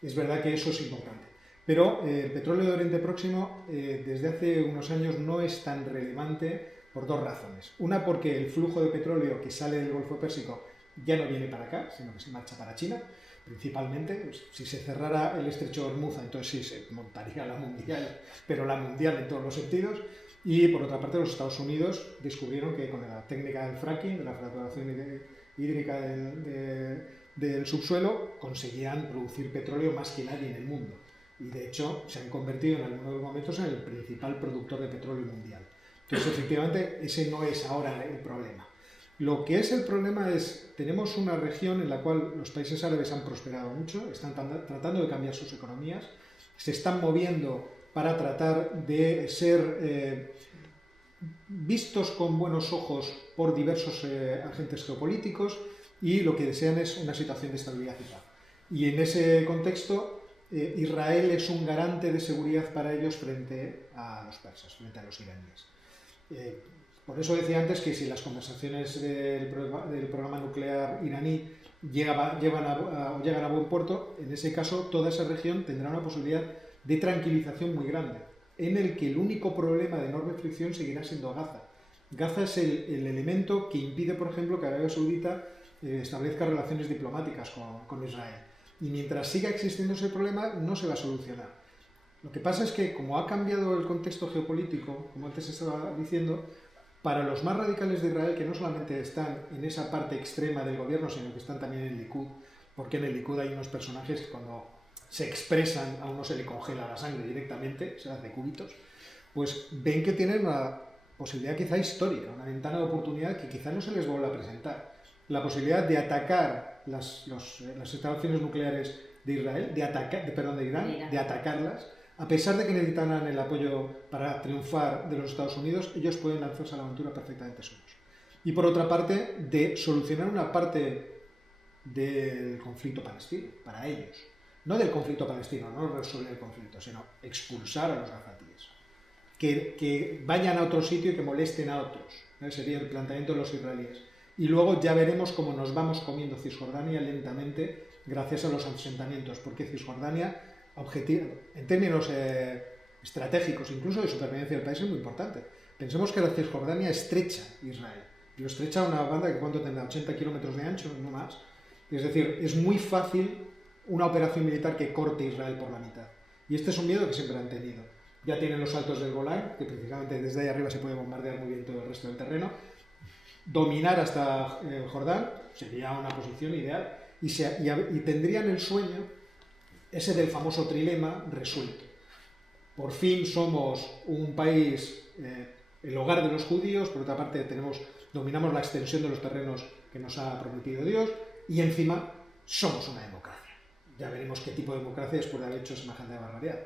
Es verdad que eso es importante. Pero el petróleo de Oriente Próximo desde hace unos años no es tan relevante por dos razones. Una, porque el flujo de petróleo que sale del Golfo Pérsico ya no viene para acá, sino que se marcha para China, principalmente. Pues, si se cerrara el estrecho de Hormuz, entonces sí se montaría la mundial, pero la mundial en todos los sentidos. Y por otra parte, los Estados Unidos descubrieron que con la técnica del fracking, de la fracturación hídrica del subsuelo, conseguían producir petróleo más que nadie en el mundo. Y de hecho se han convertido en algunos momentos en el principal productor de petróleo mundial. Entonces, efectivamente, ese no es ahora el problema. Lo que es el problema es, tenemos una región en la cual los países árabes han prosperado mucho, están tratando de cambiar sus economías, se están moviendo para tratar de ser vistos con buenos ojos por diversos agentes geopolíticos y lo que desean es una situación de estabilidad y paz. Y en ese contexto, Israel es un garante de seguridad para ellos frente a los persas, frente a los iraníes. Por eso decía antes que si las conversaciones del programa nuclear iraní llegan a buen puerto, en ese caso toda esa región tendrá una posibilidad de tranquilización muy grande, en el que el único problema de enorme fricción seguirá siendo Gaza. Gaza es el elemento que impide, por ejemplo, que Arabia Saudita establezca relaciones diplomáticas con Israel. Y mientras siga existiendo ese problema, no se va a solucionar. Lo que pasa es que, como ha cambiado el contexto geopolítico, como antes estaba diciendo, para los más radicales de Israel, que no solamente están en esa parte extrema del gobierno, sino que están también en el Likud, porque en el Likud hay unos personajes que cuando se expresan a uno se le congela la sangre directamente, se hace cubitos, pues ven que tienen una posibilidad quizá histórica, una ventana de oportunidad que quizá no se les vuelva a presentar. La posibilidad de atacar las instalaciones nucleares de Israel, de Irán, de atacarlas, a pesar de que necesitan el apoyo para triunfar de los Estados Unidos, ellos pueden lanzarse a la aventura perfectamente solos. Y por otra parte, de solucionar una parte del conflicto palestino, para ellos. No del conflicto palestino, no resolver el conflicto, sino expulsar a los gazatíes. Que vayan a otro sitio y que molesten a otros. Ese sería el planteamiento de los israelíes. Y luego ya veremos cómo nos vamos comiendo Cisjordania lentamente gracias a los asentamientos, porque Cisjordania en términos estratégicos, incluso de supervivencia del país, es muy importante. Pensemos que la Cisjordania estrecha Israel. Y lo estrecha una banda que ¿cuánto tendrá? 80 kilómetros de ancho, no más. Es decir, es muy fácil una operación militar que corte Israel por la mitad. Y este es un miedo que siempre han tenido. Ya tienen los altos del Golán, que precisamente desde ahí arriba se puede bombardear muy bien todo el resto del terreno. Dominar hasta Jordán sería una posición ideal. Y tendrían el sueño, ese del famoso trilema, resuelto. Por fin somos un país, el hogar de los judíos, por otra parte dominamos la extensión de los terrenos que nos ha prometido Dios, y encima somos una democracia. Ya veremos qué tipo de democracia después de haber hecho semejante barbaridad.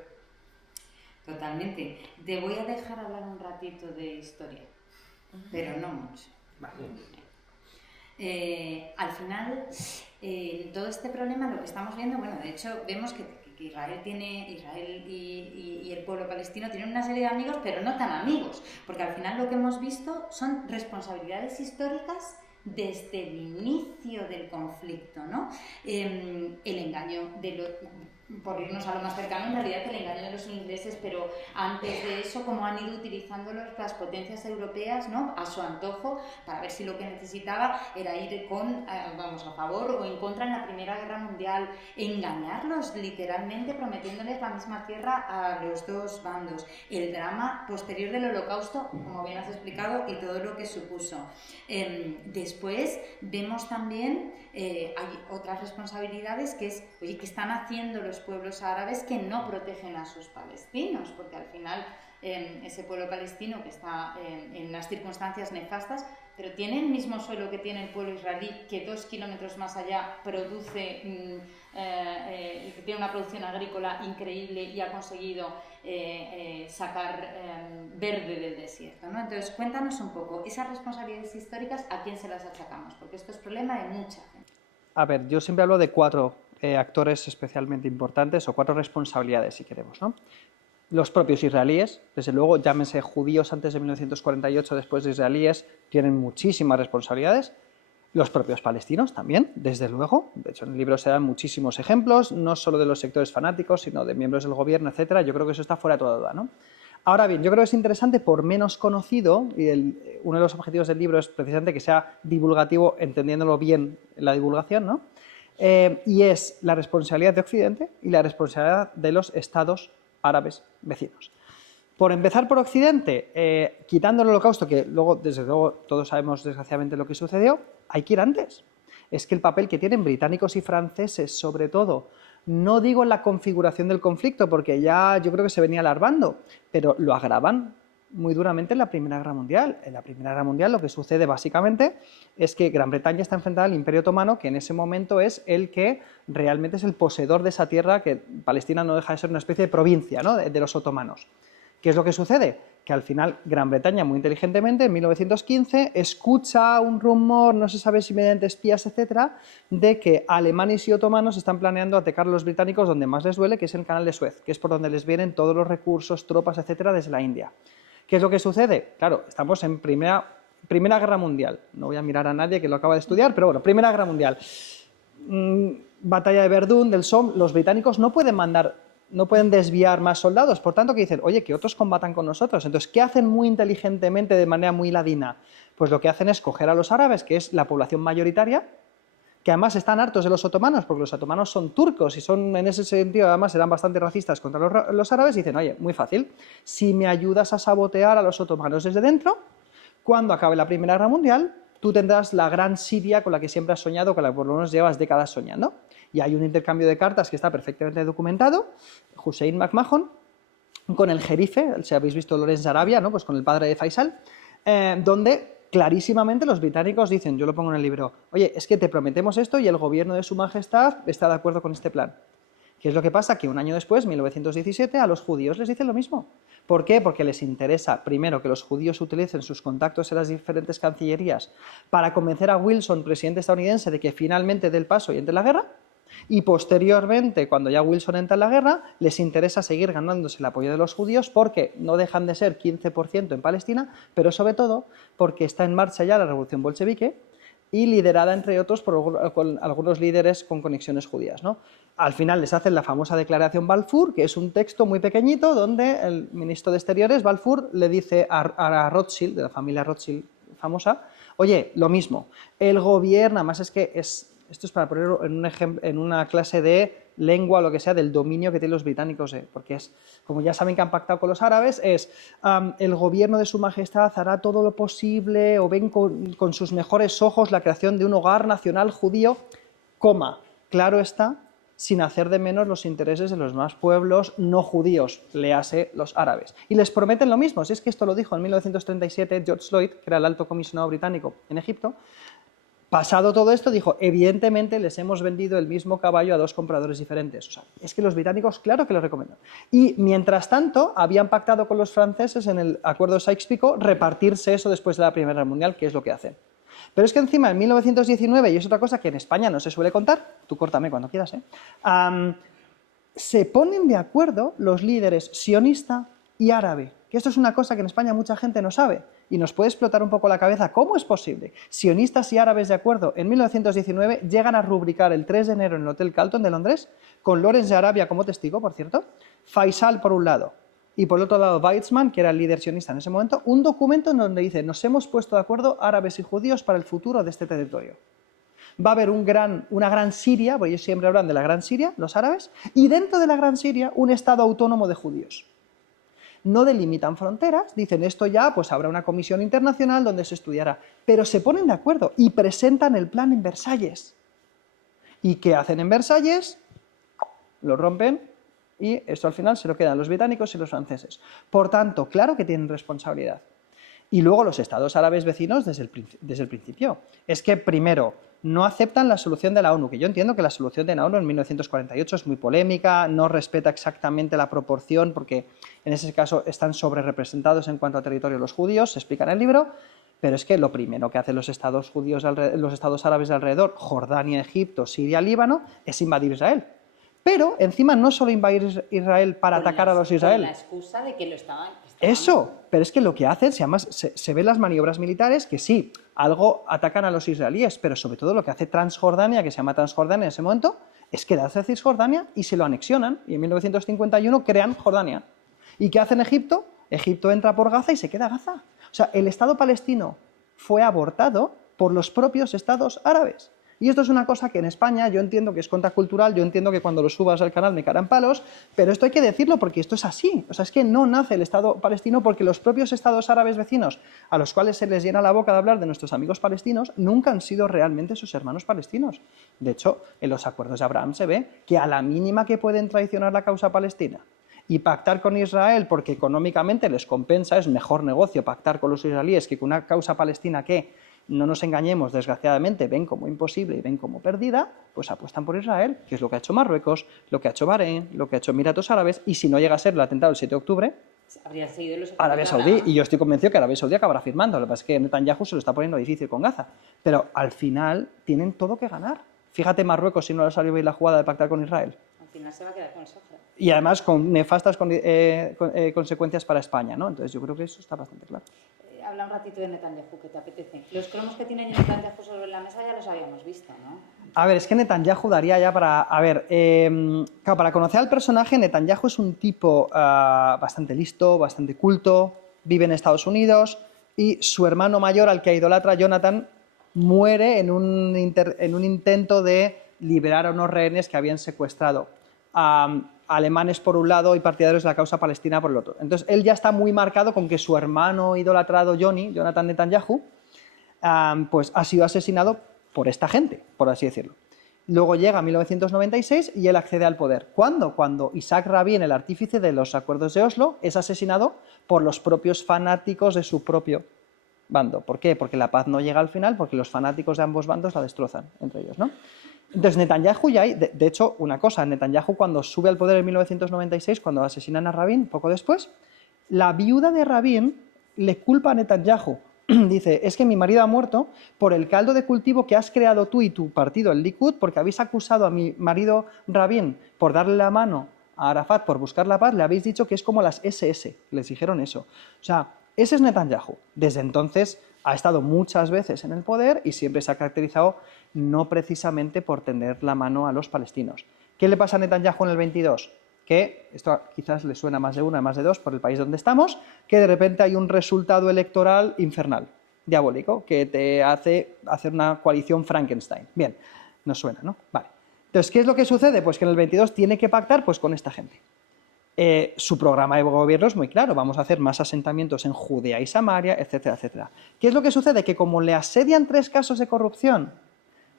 Totalmente. Te voy a dejar hablar un ratito de historia, pero no mucho. Vale. Al final, todo este problema lo que estamos viendo, bueno, de hecho vemos que Israel y el pueblo palestino tienen una serie de amigos, pero no tan amigos, porque al final lo que hemos visto son responsabilidades históricas desde el inicio del conflicto, ¿no? El engaño por irnos a lo más cercano, en realidad el engaño de los ingleses, pero antes de eso, cómo han ido utilizando las potencias europeas, ¿no?, a su antojo, para ver si lo que necesitaba era ir a favor o en contra en la Primera Guerra Mundial, engañarlos literalmente prometiéndoles la misma tierra a los dos bandos, el drama posterior del Holocausto, como bien has explicado, y todo lo que supuso. Después vemos también hay otras responsabilidades, que es, oye, ¿qué están haciendo los pueblos árabes que no protegen a sus palestinos? Porque al final ese pueblo palestino que está en unas circunstancias nefastas, pero tiene el mismo suelo que tiene el pueblo israelí, que 2 kilómetros más allá produce, tiene una producción agrícola increíble y ha conseguido sacar verde del desierto, ¿no? Entonces, cuéntanos un poco, esas responsabilidades históricas, ¿a quién se las achacamos? Porque esto es problema de mucha gente. A ver, yo siempre hablo de 4 actores especialmente importantes, o 4 responsabilidades, si queremos, ¿no? Los propios israelíes, desde luego, llámense judíos antes de 1948, después de israelíes, tienen muchísimas responsabilidades. Los propios palestinos también, desde luego. De hecho, en el libro se dan muchísimos ejemplos, no solo de los sectores fanáticos, sino de miembros del gobierno, etcétera. Yo creo que eso está fuera de toda duda, ¿no? Ahora bien, yo creo que es interesante, por menos conocido, y uno de los objetivos del libro es precisamente que sea divulgativo, entendiéndolo bien la divulgación, ¿no? Y es la responsabilidad de Occidente y la responsabilidad de los estados árabes vecinos. Por empezar por Occidente, quitando el Holocausto, que luego, desde luego, todos sabemos desgraciadamente lo que sucedió, hay que ir antes. Es que el papel que tienen británicos y franceses, sobre todo, no digo en la configuración del conflicto, porque ya yo creo que se venía alarmando, pero lo agravan muy duramente en la Primera Guerra Mundial. En la Primera Guerra Mundial lo que sucede básicamente es que Gran Bretaña está enfrentada al Imperio Otomano, que en ese momento es el que realmente es el poseedor de esa tierra, que Palestina no deja de ser una especie de provincia, ¿no?, de los otomanos. ¿Qué es lo que sucede? Que al final Gran Bretaña, muy inteligentemente, en 1915, escucha un rumor, no se sabe si mediante espías, etcétera, de que alemanes y otomanos están planeando atacar a los británicos donde más les duele, que es el Canal de Suez, que es por donde les vienen todos los recursos, tropas, etcétera, desde la India. ¿Qué es lo que sucede? Claro, estamos en Primera Guerra Mundial. No voy a mirar a nadie que lo acaba de estudiar, pero bueno, Primera Guerra Mundial. Batalla de Verdún, del Somme, los británicos no pueden desviar más soldados, por tanto que dicen, oye, que otros combatan con nosotros. Entonces, ¿qué hacen muy inteligentemente, de manera muy ladina? Pues lo que hacen es coger a los árabes, que es la población mayoritaria, que además están hartos de los otomanos, porque los otomanos son turcos y son, en ese sentido, además eran bastante racistas contra los árabes, y dicen, oye, muy fácil, si me ayudas a sabotear a los otomanos desde dentro, cuando acabe la Primera Guerra Mundial, tú tendrás la gran Siria con la que siempre has soñado, con la que por lo menos llevas décadas soñando. Y hay un intercambio de cartas que está perfectamente documentado, Hussein McMahon, con el jerife, si habéis visto Lawrence de Arabia, ¿no?, pues con el padre de Faisal, donde clarísimamente los británicos dicen, yo lo pongo en el libro, oye, es que te prometemos esto y el gobierno de su majestad está de acuerdo con este plan. ¿Qué es lo que pasa? Que un año después, 1917, a los judíos les dicen lo mismo. ¿Por qué? Porque les interesa, primero, que los judíos utilicen sus contactos en las diferentes cancillerías para convencer a Wilson, presidente estadounidense, de que finalmente dé el paso y entre en la guerra, y posteriormente, cuando ya Wilson entra en la guerra, les interesa seguir ganándose el apoyo de los judíos porque no dejan de ser 15% en Palestina, pero sobre todo porque está en marcha ya la revolución bolchevique y liderada, entre otros, con algunos líderes con conexiones judías, ¿no? Al final les hacen la famosa declaración Balfour, que es un texto muy pequeñito donde el ministro de Exteriores, Balfour, le dice a Rothschild, de la familia Rothschild famosa, oye, lo mismo, el gobierno, además es que esto es para ponerlo en una clase de lengua o lo que sea, del dominio que tienen los británicos, porque es, como ya saben que han pactado con los árabes, es el gobierno de su majestad hará todo lo posible o ven con sus mejores ojos la creación de un hogar nacional judío, coma, claro está, sin hacer de menos los intereses de los demás pueblos no judíos, léase los árabes. Y les prometen lo mismo, si es que esto lo dijo en 1937 George Lloyd, que era el alto comisionado británico en Egipto. Pasado todo esto, dijo, evidentemente les hemos vendido el mismo caballo a dos compradores diferentes. O sea, es que los británicos, claro que lo recomiendan. Y mientras tanto, habían pactado con los franceses en el acuerdo de Sykes-Picot repartirse eso después de la Primera Guerra Mundial, que es lo que hacen. Pero es que encima, en 1919, y es otra cosa que en España no se suele contar, tú córtame cuando quieras, se ponen de acuerdo los líderes sionista y árabe, que esto es una cosa que en España mucha gente no sabe, y nos puede explotar un poco la cabeza. ¿Cómo es posible? Sionistas y árabes de acuerdo en 1919 llegan a rubricar el 3 de enero en el Hotel Carlton de Londres, con Lawrence de Arabia como testigo, por cierto, Faisal por un lado, y por el otro lado Weizmann, que era el líder sionista en ese momento, un documento en donde dice, nos hemos puesto de acuerdo árabes y judíos para el futuro de este territorio. Va a haber una gran Siria, porque ellos siempre hablan de la gran Siria, los árabes, y dentro de la gran Siria un estado autónomo de judíos. No delimitan fronteras, dicen esto ya, pues habrá una comisión internacional donde se estudiará, pero se ponen de acuerdo y presentan el plan en Versalles. ¿Y qué hacen en Versalles? Lo rompen y esto al final se lo quedan los británicos y los franceses. Por tanto, claro que tienen responsabilidad. Y luego los estados árabes vecinos desde el principio. Es que primero, no aceptan la solución de la ONU, que yo entiendo que la solución de la ONU en 1948 es muy polémica, no respeta exactamente la proporción, porque en ese caso están sobrerepresentados en cuanto a territorio los judíos, se explica en el libro, pero es que lo primero que hacen los estados árabes de alrededor, Jordania, Egipto, Siria, Líbano, es invadir Israel. Pero encima no solo invadir Israel para atacar a los israelíes. Con la excusa de que lo estaban... Eso, pero es que lo que hacen, se ven las maniobras militares, que sí, algo atacan a los israelíes, pero sobre todo lo que hace Transjordania, que se llama Transjordania en ese momento, es quedarse a Cisjordania y se lo anexionan, y en 1951 crean Jordania. ¿Y qué hacen Egipto? Egipto entra por Gaza y se queda Gaza. O sea, el Estado palestino fue abortado por los propios estados árabes. Y esto es una cosa que en España yo entiendo que es contracultural, yo entiendo que cuando lo subas al canal me caerán palos, pero esto hay que decirlo porque esto es así. O sea, es que no nace el Estado palestino porque los propios estados árabes vecinos, a los cuales se les llena la boca de hablar de nuestros amigos palestinos, nunca han sido realmente sus hermanos palestinos. De hecho, en los acuerdos de Abraham se ve que a la mínima que pueden traicionar la causa palestina y pactar con Israel porque económicamente les compensa, es mejor negocio pactar con los israelíes que con una causa palestina que, no nos engañemos, desgraciadamente ven como imposible y ven como perdida, pues apuestan por Israel, que es lo que ha hecho Marruecos, lo que ha hecho Bahrein, lo que ha hecho Emiratos Árabes, y si no llega a ser el atentado del 7 de octubre, Arabia Saudí, y yo estoy convencido que Arabia Saudí acabará firmando, lo que pasa es que Netanyahu se lo está poniendo difícil con Gaza, pero al final tienen todo que ganar. Fíjate Marruecos si no le salió bien la jugada de pactar con Israel. Al final se va a quedar con el Sáhara. Y además con nefastas consecuencias para España, ¿no? Entonces yo creo que eso está bastante claro. Habla un ratito de Netanyahu, ¿qué te apetece? Los cromos que tiene Netanyahu sobre la mesa ya los habíamos visto, ¿no? A ver, es que Netanyahu daría ya para... A ver, claro, para conocer al personaje, Netanyahu es un tipo bastante listo, bastante culto, vive en Estados Unidos y su hermano mayor, al que idolatra, Jonathan, muere en un intento de liberar a unos rehenes que habían secuestrado alemanes por un lado y partidarios de la causa palestina por el otro. Entonces, él ya está muy marcado con que su hermano idolatrado Jonathan Netanyahu, pues ha sido asesinado por esta gente, por así decirlo. Luego llega 1996 y él accede al poder. ¿Cuándo? Cuando Isaac Rabin, el artífice de los acuerdos de Oslo, es asesinado por los propios fanáticos de su propio bando. ¿Por qué? Porque la paz no llega al final, porque los fanáticos de ambos bandos la destrozan entre ellos, ¿no? Entonces Netanyahu ya hay, de hecho, una cosa, Netanyahu cuando sube al poder en 1996, cuando asesinan a Rabin, poco después, la viuda de Rabin le culpa a Netanyahu. Dice, es que mi marido ha muerto por el caldo de cultivo que has creado tú y tu partido, el Likud, porque habéis acusado a mi marido Rabin por darle la mano a Arafat por buscar la paz, le habéis dicho que es como las SS, les dijeron eso. O sea, Ese es Netanyahu. Desde entonces ha estado muchas veces en el poder y siempre se ha caracterizado no precisamente por tender la mano a los palestinos. ¿Qué le pasa a Netanyahu en el 22? Que, esto quizás le suena más de una, más de dos, por el país donde estamos, que de repente hay un resultado electoral infernal, diabólico, que te hace hacer una coalición Frankenstein. Bien, nos suena, ¿no? Vale. Entonces, ¿qué es lo que sucede? Pues que en el 22 tiene que pactar pues, con esta gente. Su programa de gobierno es muy claro, vamos a hacer más asentamientos en Judea y Samaria, etcétera, etcétera. ¿Qué es lo que sucede? Que como le asedian 3 casos de corrupción,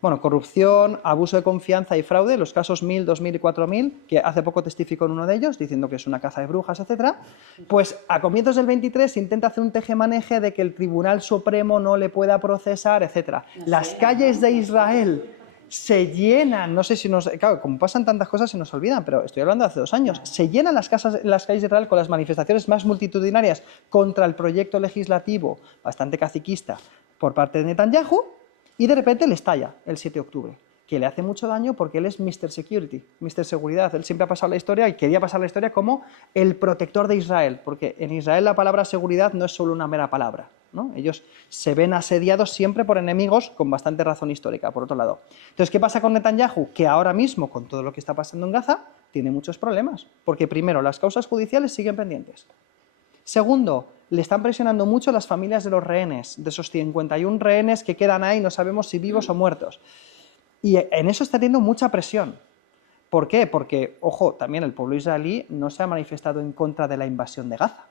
bueno, corrupción, abuso de confianza y fraude, los casos 1000, 2000 y 4000, que hace poco testificó en uno de ellos, diciendo que es una caza de brujas, etcétera, pues a comienzos del 23 se intenta hacer un tejemaneje de que el Tribunal Supremo no le pueda procesar, etcétera. Las calles de Israel se llenan, no sé si nos... Claro, como pasan tantas cosas se nos olvidan, pero estoy hablando de hace 2 años. Se llenan las calles de Israel con las manifestaciones más multitudinarias contra el proyecto legislativo bastante caciquista por parte de Netanyahu y de repente le estalla el 7 de octubre, que le hace mucho daño porque él es Mr. Security, Mr. Seguridad. Él siempre ha pasado la historia y quería pasar la historia como el protector de Israel, porque en Israel la palabra seguridad no es solo una mera palabra, ¿no? Ellos se ven asediados siempre por enemigos con bastante razón histórica, por otro lado. Entonces, ¿qué pasa con Netanyahu? Que ahora mismo, con todo lo que está pasando en Gaza, tiene muchos problemas, porque primero, las causas judiciales siguen pendientes. Segundo, le están presionando mucho las familias de los rehenes, de esos 51 rehenes que quedan ahí, no sabemos si vivos o muertos. Y en eso está teniendo mucha presión. ¿Por qué? Porque, ojo, también el pueblo israelí no se ha manifestado en contra de la invasión de Gaza.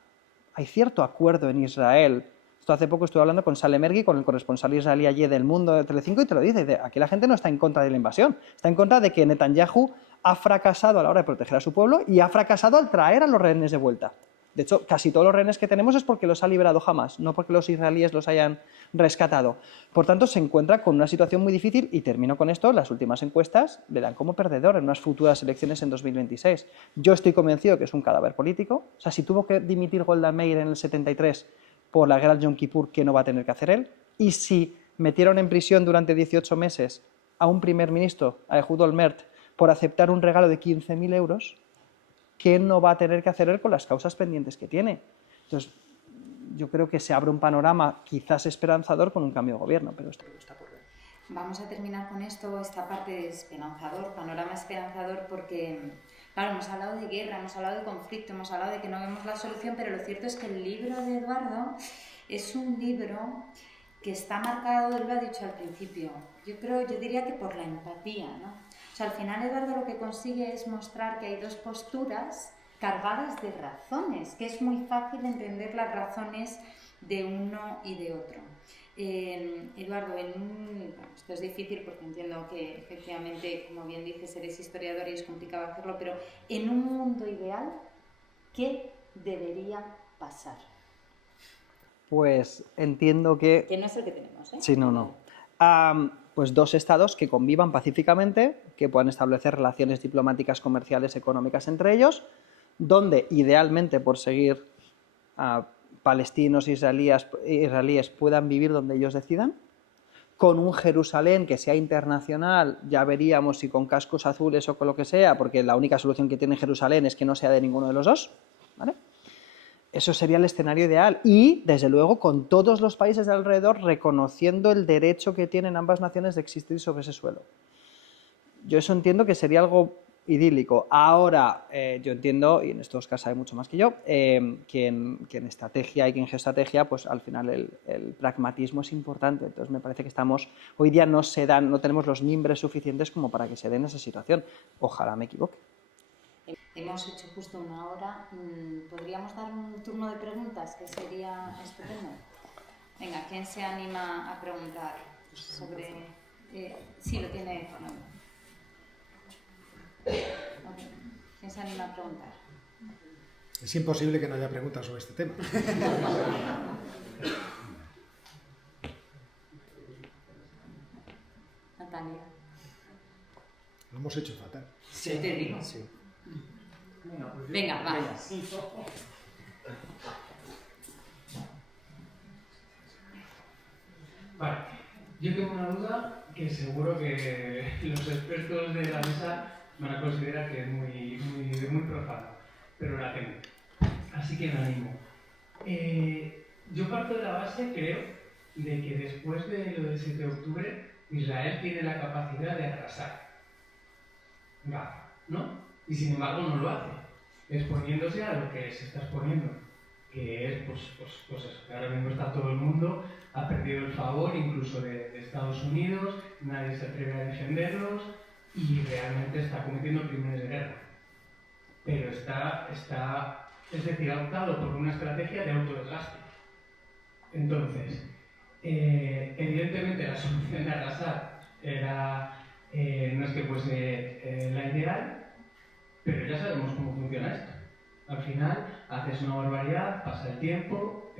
Hay cierto acuerdo en Israel. Esto hace poco estuve hablando con Salem Ergi, con el corresponsal israelí allí del Mundo de Telecinco, y te lo dice. Aquí la gente no está en contra de la invasión. Está en contra de que Netanyahu ha fracasado a la hora de proteger a su pueblo y ha fracasado al traer a los rehenes de vuelta. De hecho, casi todos los rehenes que tenemos es porque los ha liberado Hamas, no porque los israelíes los hayan rescatado. Por tanto, se encuentra con una situación muy difícil y termino con esto. Las últimas encuestas le dan como perdedor en unas futuras elecciones en 2026. Yo estoy convencido que es un cadáver político. O sea, si tuvo que dimitir Golda Meir en el 73 por la guerra del Yom Kippur, ¿qué no va a tener que hacer él? Y si metieron en prisión durante 18 meses a un primer ministro, a Ehud Olmert, por aceptar un regalo de 15.000 euros, ¿qué no va a tener que hacer él con las causas pendientes que tiene? Entonces, yo creo que se abre un panorama quizás esperanzador con un cambio de gobierno, pero esto está por ver. Vamos a terminar con esto, esta parte de esperanzador, panorama esperanzador, porque, claro, hemos hablado de guerra, hemos hablado de conflicto, hemos hablado de que no vemos la solución, pero lo cierto es que el libro de Eduardo es un libro que está marcado, él lo ha dicho al principio, yo diría que por la empatía, ¿no? O sea, al final Eduardo lo que consigue es mostrar que hay 2 posturas cargadas de razones, que es muy fácil entender las razones de uno y de otro. Eduardo, esto es difícil porque entiendo que efectivamente, como bien dices, eres historiador y es complicado hacerlo, pero en un mundo ideal, ¿qué debería pasar? Pues entiendo que... Que no es el que tenemos, ¿eh? Sí, no. Pues 2 estados que convivan pacíficamente, que puedan establecer relaciones diplomáticas, comerciales, económicas entre ellos, donde idealmente, por seguir palestinos e israelíes puedan vivir donde ellos decidan, con un Jerusalén que sea internacional, ya veríamos si con cascos azules o con lo que sea, porque la única solución que tiene Jerusalén es que no sea de ninguno de los dos, ¿vale? Eso sería el escenario ideal y, desde luego, con todos los países de alrededor reconociendo el derecho que tienen ambas naciones de existir sobre ese suelo. Yo eso entiendo que sería algo idílico. Ahora, yo entiendo, y en estos casos hay mucho más que yo, que en estrategia y que en geoestrategia, pues al final el pragmatismo es importante. Entonces me parece que hoy día no tenemos los mimbres suficientes como para que se den esa situación. Ojalá me equivoque. Hemos hecho justo 1 hora. ¿Podríamos dar un turno de preguntas? Que sería estupendo. Venga, ¿quién se anima a preguntar sobre...? Sí, lo tiene Fernando. ¿Quién se anima a preguntar? Es imposible que no haya preguntas sobre este tema. Natalia. Lo hemos hecho fatal. Sí, te digo. Sí. Venga, va. Vale, yo tengo una duda que seguro que los expertos de la mesa van a considerar que es muy profana, pero la tengo. Así que me animo. yo parto de la base, creo, de que después de lo del 7 de octubre, Israel tiene la capacidad de arrasar Gaza, ¿no? Y sin embargo no lo hace, exponiéndose a lo que se está exponiendo, que es, pues eso, que ahora mismo está todo el mundo, ha perdido el favor incluso de Estados Unidos, nadie se atreve a defenderlos y realmente está cometiendo crímenes de guerra. Pero es decir, ha optado por una estrategia de autodesgaste. Entonces, evidentemente la solución de arrasar no es que fuese la ideal, pero ya sabemos cómo funciona esto. Al final, haces una barbaridad, pasa el tiempo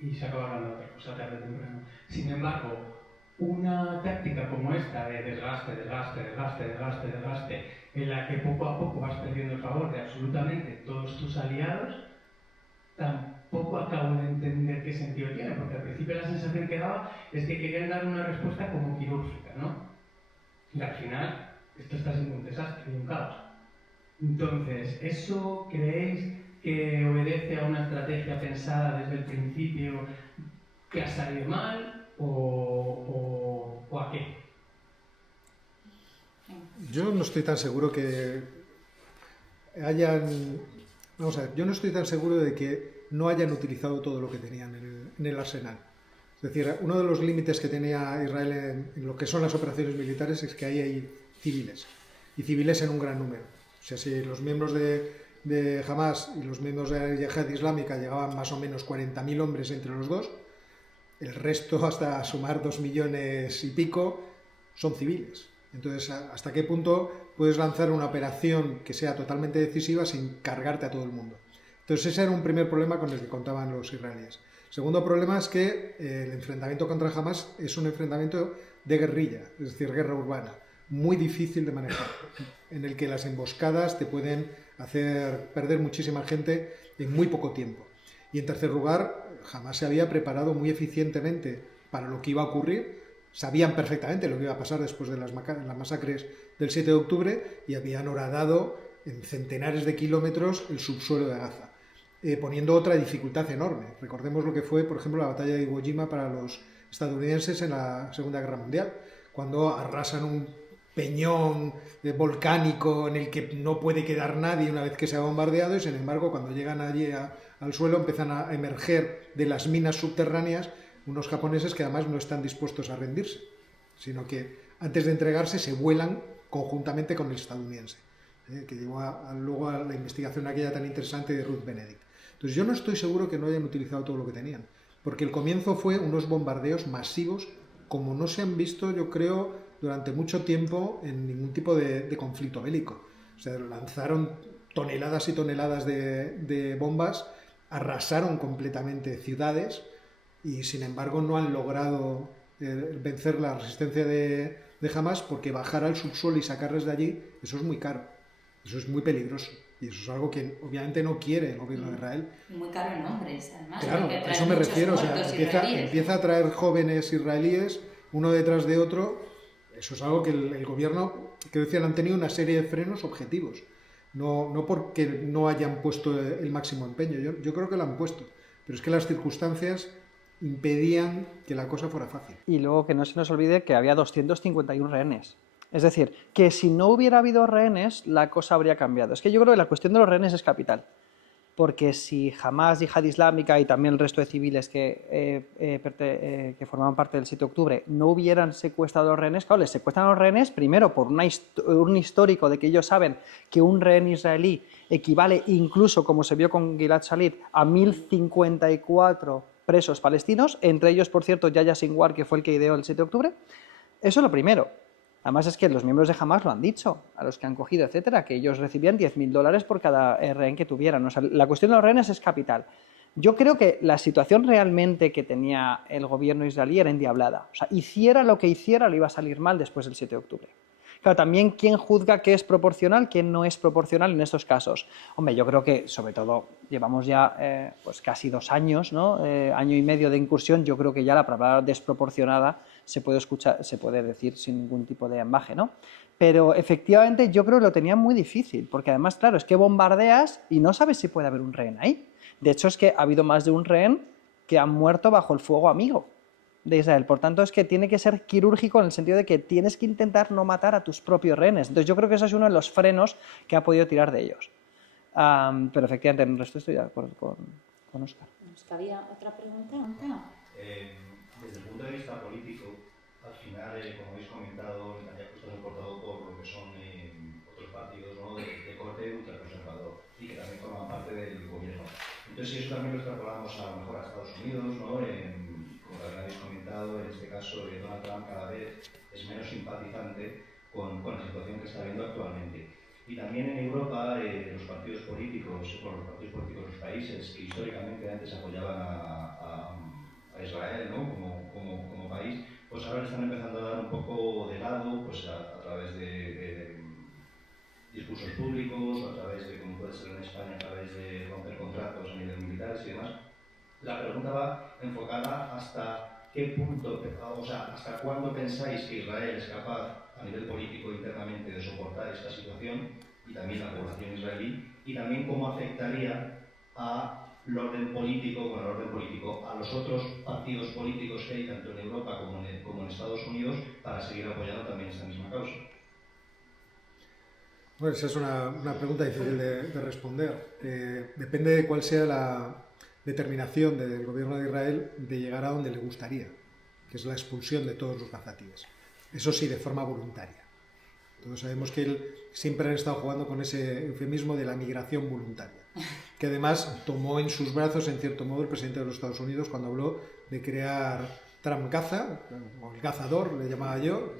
y se acaba hablando de otra cosa tarde o temprano. Sin embargo, una táctica como esta de desgaste, en la que poco a poco vas perdiendo el favor de absolutamente todos tus aliados, tampoco acabo de entender qué sentido tiene, porque al principio la sensación que daba es que querían dar una respuesta como quirúrgica, ¿no? Y al final, esto está siendo un desastre y un caos. Entonces, ¿eso creéis que obedece a una estrategia pensada desde el principio que ha salido mal o a qué? Yo no estoy tan seguro que hayan... Vamos a ver, yo no estoy tan seguro de que no hayan utilizado todo lo que tenían en el arsenal. Es decir, uno de los límites que tenía Israel en lo que son las operaciones militares es que ahí hay civiles, y civiles en un gran número. O sea, si los miembros de Hamas y los miembros de la Yihad Islámica llegaban más o menos 40.000 hombres entre los dos, el resto, hasta sumar 2 millones y pico, son civiles. Entonces, ¿hasta qué punto puedes lanzar una operación que sea totalmente decisiva sin cargarte a todo el mundo? Entonces, ese era un primer problema con el que contaban los israelíes. Segundo problema es que el enfrentamiento contra Hamas es un enfrentamiento de guerrilla, es decir, guerra urbana, muy difícil de manejar, en el que las emboscadas te pueden hacer perder muchísima gente en muy poco tiempo. Y en tercer lugar, Hamas se había preparado muy eficientemente para lo que iba a ocurrir, sabían perfectamente lo que iba a pasar después de las masacres del 7 de octubre y habían horadado en centenares de kilómetros el subsuelo de Gaza, poniendo otra dificultad enorme. Recordemos lo que fue, por ejemplo, la batalla de Iwo Jima para los estadounidenses en la Segunda Guerra Mundial, cuando arrasan un peñón volcánico en el que no puede quedar nadie una vez que se ha bombardeado, y sin embargo cuando llegan allí al suelo empiezan a emerger de las minas subterráneas unos japoneses que además no están dispuestos a rendirse, sino que antes de entregarse se vuelan conjuntamente con el estadounidense, que llevó luego a la investigación aquella tan interesante de Ruth Benedict. Entonces yo no estoy seguro que no hayan utilizado todo lo que tenían, porque el comienzo fue unos bombardeos masivos como no se han visto, yo creo, durante mucho tiempo en ningún tipo de conflicto bélico. O sea, lanzaron toneladas y toneladas de bombas, arrasaron completamente ciudades y sin embargo no han logrado vencer la resistencia de Hamas, porque bajar al subsuelo y sacarles de allí, eso es muy caro, eso es muy peligroso. Y eso es algo que obviamente no quiere el gobierno de Israel. Muy caro en hombres, además. Claro, a eso me refiero. O sea, empieza a traer jóvenes israelíes uno detrás de otro. Eso es algo que el gobierno, que decían, han tenido una serie de frenos objetivos. No porque no hayan puesto el máximo empeño. Yo creo que lo han puesto. Pero es que las circunstancias impedían que la cosa fuera fácil. Y luego que no se nos olvide que había 251 rehenes. Es decir, que si no hubiera habido rehenes, la cosa habría cambiado. Es que yo creo que la cuestión de los rehenes es capital. Porque si Hamas, Yihad Islámica y también el resto de civiles que formaban parte del 7 de octubre no hubieran secuestrado a los rehenes, claro, les secuestran a los rehenes primero por un histórico de que ellos saben que un rehén israelí equivale incluso, como se vio con Gilad Shalit, a 1054 presos palestinos, entre ellos, por cierto, Yahya Sinwar, que fue el que ideó el 7 de octubre. Eso es lo primero. Además es que los miembros de Hamas lo han dicho, a los que han cogido, etcétera, que ellos recibían $10.000 por cada rehén que tuvieran. O sea, la cuestión de los rehenes es capital. Yo creo que la situación realmente que tenía el gobierno israelí era endiablada. O sea, hiciera lo que hiciera, le iba a salir mal después del 7 de octubre. Claro, también quién juzga qué es proporcional, quién no es proporcional en estos casos. Hombre, yo creo que, sobre todo, llevamos ya pues casi 2 años, ¿no? Año y medio de incursión. Yo creo que ya la palabra desproporcionada se puede escuchar, se puede decir sin ningún tipo de ambaje, ¿no? Pero efectivamente yo creo que lo tenían muy difícil, porque además, claro, es que bombardeas y no sabes si puede haber un rehén ahí. De hecho, es que ha habido más de un rehén que han muerto bajo el fuego amigo de Israel. Por tanto, es que tiene que ser quirúrgico en el sentido de que tienes que intentar no matar a tus propios rehenes. Entonces, yo creo que eso es uno de los frenos que ha podido tirar de ellos. Pero efectivamente, en el resto estoy de acuerdo con Óscar. ¿Había otra pregunta? Desde el punto de vista político, al final, como habéis comentado, Netanyahu está soportado por lo que son otros partidos, ¿no?, de corte ultraconservador y que también forman parte del gobierno. Entonces, si eso también lo extrapolamos a lo mejor a Estados Unidos, ¿no?, como también habéis comentado, en este caso Donald Trump cada vez es menos simpatizante con la situación que está habiendo actualmente. Y también en Europa, los partidos políticos de los países que históricamente antes apoyaban a Israel, ¿no?, como país, pues ahora le están empezando a dar un poco de lado, pues a través de discursos públicos, o a través de, como puede ser en España, a través de romper contratos a nivel militares y demás. La pregunta va enfocada hasta qué punto, o sea, hasta cuándo pensáis que Israel es capaz a nivel político internamente de soportar esta situación, y también la población israelí, y también cómo afectaría al orden político, a los otros partidos políticos que hay tanto en Europa como en Estados Unidos para seguir apoyando también esta misma causa. Bueno, esa es una pregunta difícil de responder. Depende de cuál sea la determinación del gobierno de Israel de llegar a donde le gustaría, que es la expulsión de todos los gazatíes. Eso sí, de forma voluntaria. Todos sabemos que él siempre han estado jugando con ese eufemismo de la migración voluntaria, que además tomó en sus brazos, en cierto modo, el presidente de los Estados Unidos cuando habló de crear Trump Gaza, o el Gazador, le llamaba yo,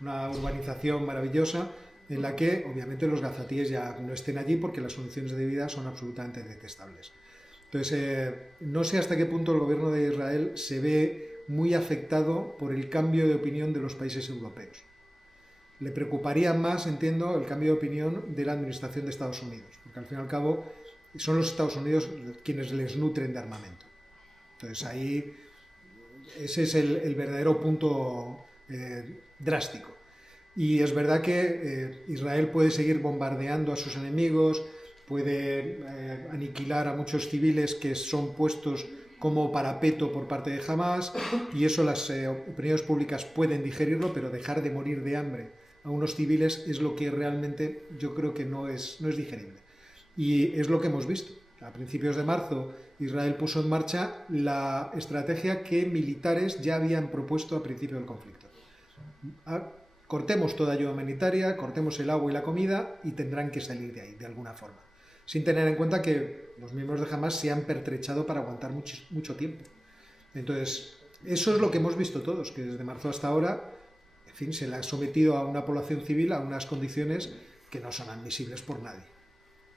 una urbanización maravillosa en la que obviamente los gazatíes ya no estén allí porque las condiciones de vida son absolutamente detestables. Entonces, no sé hasta qué punto el gobierno de Israel se ve muy afectado por el cambio de opinión de los países europeos. Le preocuparía más, entiendo, el cambio de opinión de la administración de Estados Unidos, porque al fin y al cabo son los Estados Unidos quienes les nutren de armamento. Entonces ahí ese es el verdadero punto drástico. Y es verdad que Israel puede seguir bombardeando a sus enemigos, puede aniquilar a muchos civiles que son puestos como parapeto por parte de Hamas, y eso las opiniones públicas pueden digerirlo, pero dejar de morir de hambre a unos civiles es lo que realmente yo creo que no es digerible. Y es lo que hemos visto. A principios de marzo Israel puso en marcha la estrategia que militares ya habían propuesto a principio del conflicto. Cortemos toda ayuda humanitaria, cortemos el agua y la comida y tendrán que salir de ahí, de alguna forma. Sin tener en cuenta que los miembros de Hamas se han pertrechado para aguantar mucho tiempo. Entonces, eso es lo que hemos visto todos, que desde marzo hasta ahora, en fin, se le ha sometido a una población civil a unas condiciones que no son admisibles por nadie.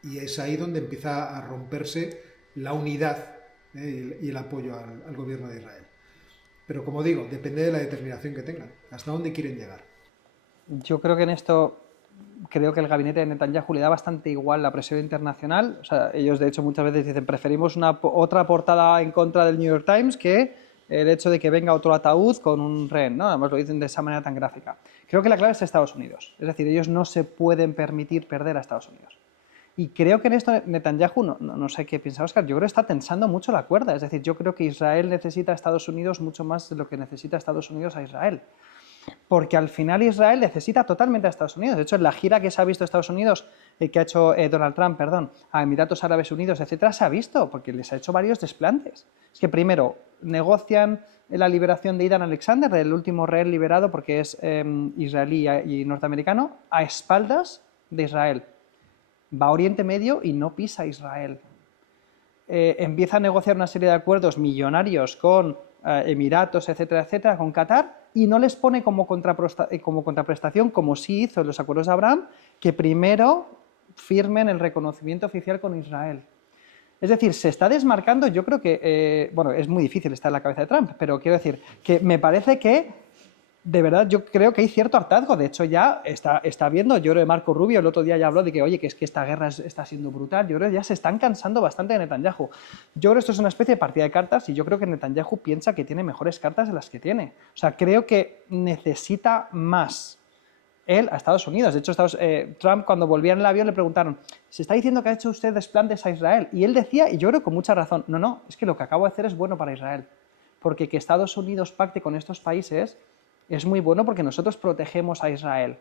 Y es ahí donde empieza a romperse la unidad y el apoyo al gobierno de Israel. Pero como digo, depende de la determinación que tengan, hasta dónde quieren llegar. Yo creo que en esto, creo que el gabinete de Netanyahu le da bastante igual la presión internacional. O sea, ellos de hecho muchas veces dicen preferimos otra portada en contra del New York Times que el hecho de que venga otro ataúd con un rehén, ¿no? Además lo dicen de esa manera tan gráfica. Creo que la clave es Estados Unidos. Es decir, ellos no se pueden permitir perder a Estados Unidos. Y creo que en esto Netanyahu, no sé qué piensa Óscar, yo creo que está tensando mucho la cuerda. Es decir, yo creo que Israel necesita a Estados Unidos mucho más de lo que necesita Estados Unidos a Israel. Porque al final Israel necesita totalmente a Estados Unidos. De hecho, en la gira que se ha visto Estados Unidos, que ha hecho Donald Trump, a Emiratos Árabes Unidos, etcétera, se ha visto, porque les ha hecho varios desplantes. Es que primero negocian la liberación de Idan Alexander, el último rehén liberado, porque es israelí y norteamericano, a espaldas de Israel. Va a Oriente Medio y no pisa Israel. Empieza a negociar una serie de acuerdos millonarios con Emiratos, etcétera, etcétera, con Qatar, y no les pone como contraprestación, como sí hizo en los acuerdos de Abraham, que primero firmen el reconocimiento oficial con Israel. Es decir, se está desmarcando, yo creo que, bueno, es muy difícil estar en la cabeza de Trump, pero quiero decir que me parece que, de verdad, yo creo que hay cierto hartazgo. De hecho, ya está viendo, yo creo que Marco Rubio el otro día ya habló de que, oye, que es que esta guerra está siendo brutal. Yo creo que ya se están cansando bastante de Netanyahu. Yo creo que esto es una especie de partida de cartas y yo creo que Netanyahu piensa que tiene mejores cartas de las que tiene. O sea, creo que necesita más él a Estados Unidos. De hecho, Trump, cuando volvía en el avión, le preguntaron, ¿se está diciendo que ha hecho usted desplantes a Israel? Y él decía, y yo creo con mucha razón, no, es que lo que acabo de hacer es bueno para Israel. Porque que Estados Unidos pacte con estos países es muy bueno porque nosotros protegemos a Israel.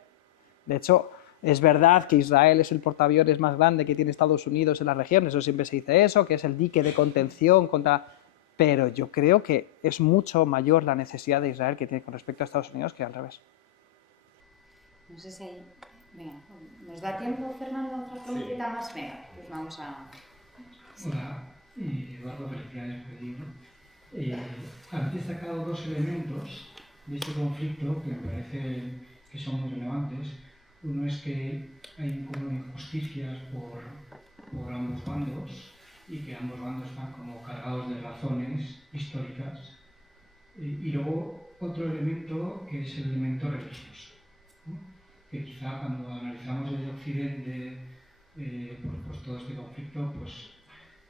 De hecho, es verdad que Israel es el portaaviones más grande que tiene Estados Unidos en la región, eso siempre se dice eso, que es el dique de contención contra... Pero yo creo que es mucho mayor la necesidad de Israel que tiene con respecto a Estados Unidos que al revés. No sé si hay... Venga, ¿nos da tiempo, Fernando, otra preguntita más? Venga, pues vamos a... Hola, Eduardo, felicidades por el libro. Has destacado dos elementos de este conflicto que me parece que son muy relevantes. Uno es que hay como injusticias por ambos bandos y que ambos bandos están como cargados de razones históricas. Y luego otro elemento que es el elemento religioso, ¿no? Que quizá cuando analizamos desde Occidente pues todo este conflicto, pues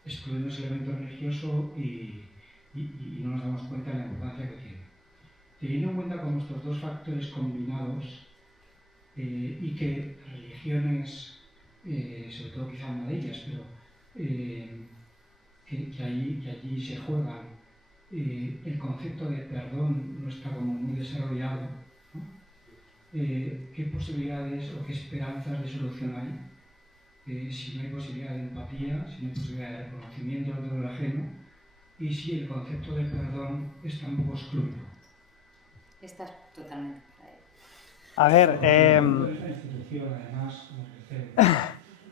excluimos ese elemento religioso y no nos damos cuenta de la importancia que tiene. Teniendo en cuenta como estos dos factores combinados y que religiones, sobre todo quizá una de ellas, pero que allí se juegan, el concepto de perdón no está como muy desarrollado, ¿no? ¿Qué posibilidades o qué esperanzas de solución hay? Si no hay posibilidad de empatía, si no hay posibilidad de reconocimiento del dolor ajeno, y si el concepto de perdón está un poco excluido. Estás totalmente para él. A ver, Esta institución, además,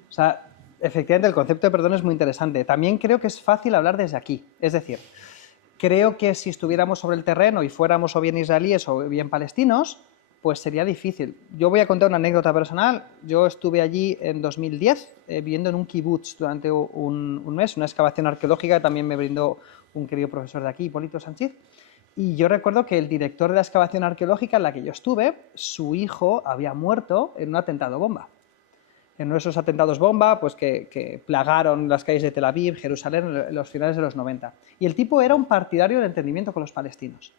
o sea, efectivamente el concepto de perdón es muy interesante. También creo que es fácil hablar desde aquí. Es decir, creo que si estuviéramos sobre el terreno y fuéramos o bien israelíes o bien palestinos, pues sería difícil. Yo voy a contar una anécdota personal. Yo estuve allí en 2010 viviendo en un kibutz durante un mes, una excavación arqueológica que también me brindó un querido profesor de aquí, Hipólito Sánchez. Y yo recuerdo que el director de la excavación arqueológica en la que yo estuve, su hijo había muerto en un atentado bomba. En uno de esos atentados bomba pues que plagaron las calles de Tel Aviv, Jerusalén, en los finales de los 90. Y el tipo era un partidario del entendimiento con los palestinos.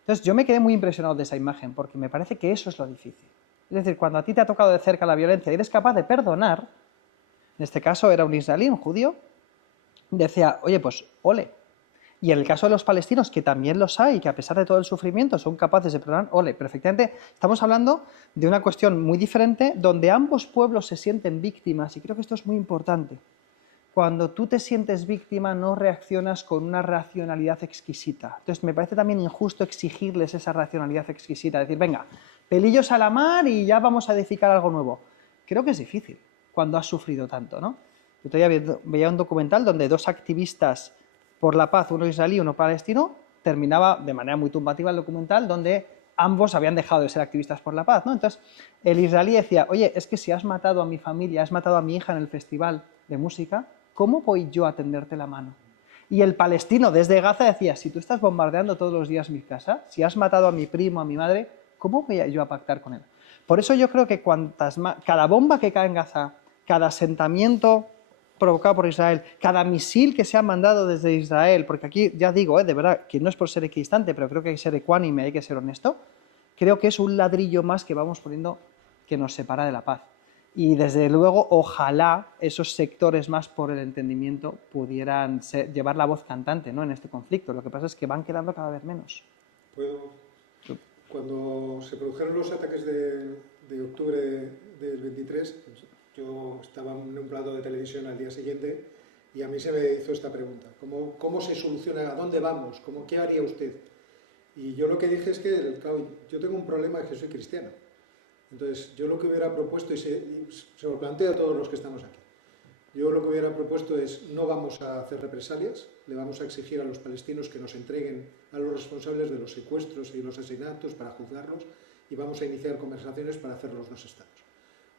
Entonces yo me quedé muy impresionado de esa imagen, porque me parece que eso es lo difícil. Es decir, cuando a ti te ha tocado de cerca la violencia y eres capaz de perdonar, en este caso era un israelí, un judío, decía, oye, pues ole. Y en el caso de los palestinos, que también los hay, que a pesar de todo el sufrimiento son capaces de perdonar, ole. Pero efectivamente estamos hablando de una cuestión muy diferente, donde ambos pueblos se sienten víctimas, y creo que esto es muy importante. Cuando tú te sientes víctima no reaccionas con una racionalidad exquisita. Entonces me parece también injusto exigirles esa racionalidad exquisita, decir, venga, pelillos a la mar y ya vamos a edificar algo nuevo. Creo que es difícil cuando has sufrido tanto, ¿no? Yo todavía veía un documental donde dos activistas por la paz, uno israelí y uno palestino, terminaba de manera muy tumbativa el documental donde ambos habían dejado de ser activistas por la paz, ¿no? Entonces el israelí decía, oye, es que si has matado a mi familia, has matado a mi hija en el festival de música, ¿cómo voy yo a tenderte la mano? Y el palestino desde Gaza decía, si tú estás bombardeando todos los días mi casa, si has matado a mi primo, a mi madre, ¿cómo voy yo a pactar con él? Por eso yo creo que cada bomba que cae en Gaza, cada asentamiento provocado por Israel, cada misil que se ha mandado desde Israel, porque aquí ya digo, de verdad, que no es por ser equidistante, pero creo que hay que ser ecuánime, hay que ser honesto, creo que es un ladrillo más que vamos poniendo que nos separa de la paz. Y desde luego, ojalá esos sectores más por el entendimiento pudieran llevar la voz cantante, ¿no?, en este conflicto. Lo que pasa es que van quedando cada vez menos. Cuando se produjeron los ataques de octubre del 23, yo estaba en un plato de televisión al día siguiente y a mí se me hizo esta pregunta. ¿Cómo se soluciona? ¿A dónde vamos? ¿Qué haría usted? Y yo lo que dije es que, claro, yo tengo un problema, es que soy cristiano. Entonces, yo lo que hubiera propuesto, y se lo planteo a todos los que estamos aquí, yo lo que hubiera propuesto es, no vamos a hacer represalias, le vamos a exigir a los palestinos que nos entreguen a los responsables de los secuestros y los asesinatos para juzgarlos, y vamos a iniciar conversaciones para hacer los dos estados.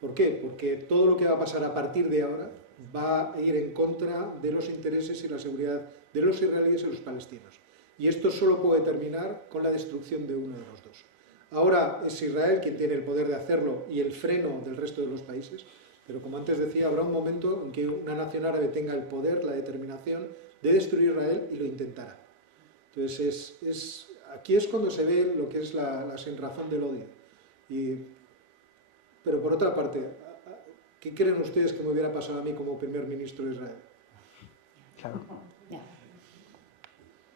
¿Por qué? Porque todo lo que va a pasar a partir de ahora va a ir en contra de los intereses y la seguridad de los israelíes y los palestinos. Y esto solo puede terminar con la destrucción de uno de los dos. Ahora es Israel quien tiene el poder de hacerlo y el freno del resto de los países, pero como antes decía, habrá un momento en que una nación árabe tenga el poder, la determinación de destruir Israel y lo intentará. Entonces, aquí es cuando se ve lo que es la sinrazón del odio. Y Pero por otra parte, ¿qué creen ustedes que me hubiera pasado a mí como primer ministro de Israel? Claro. Ya.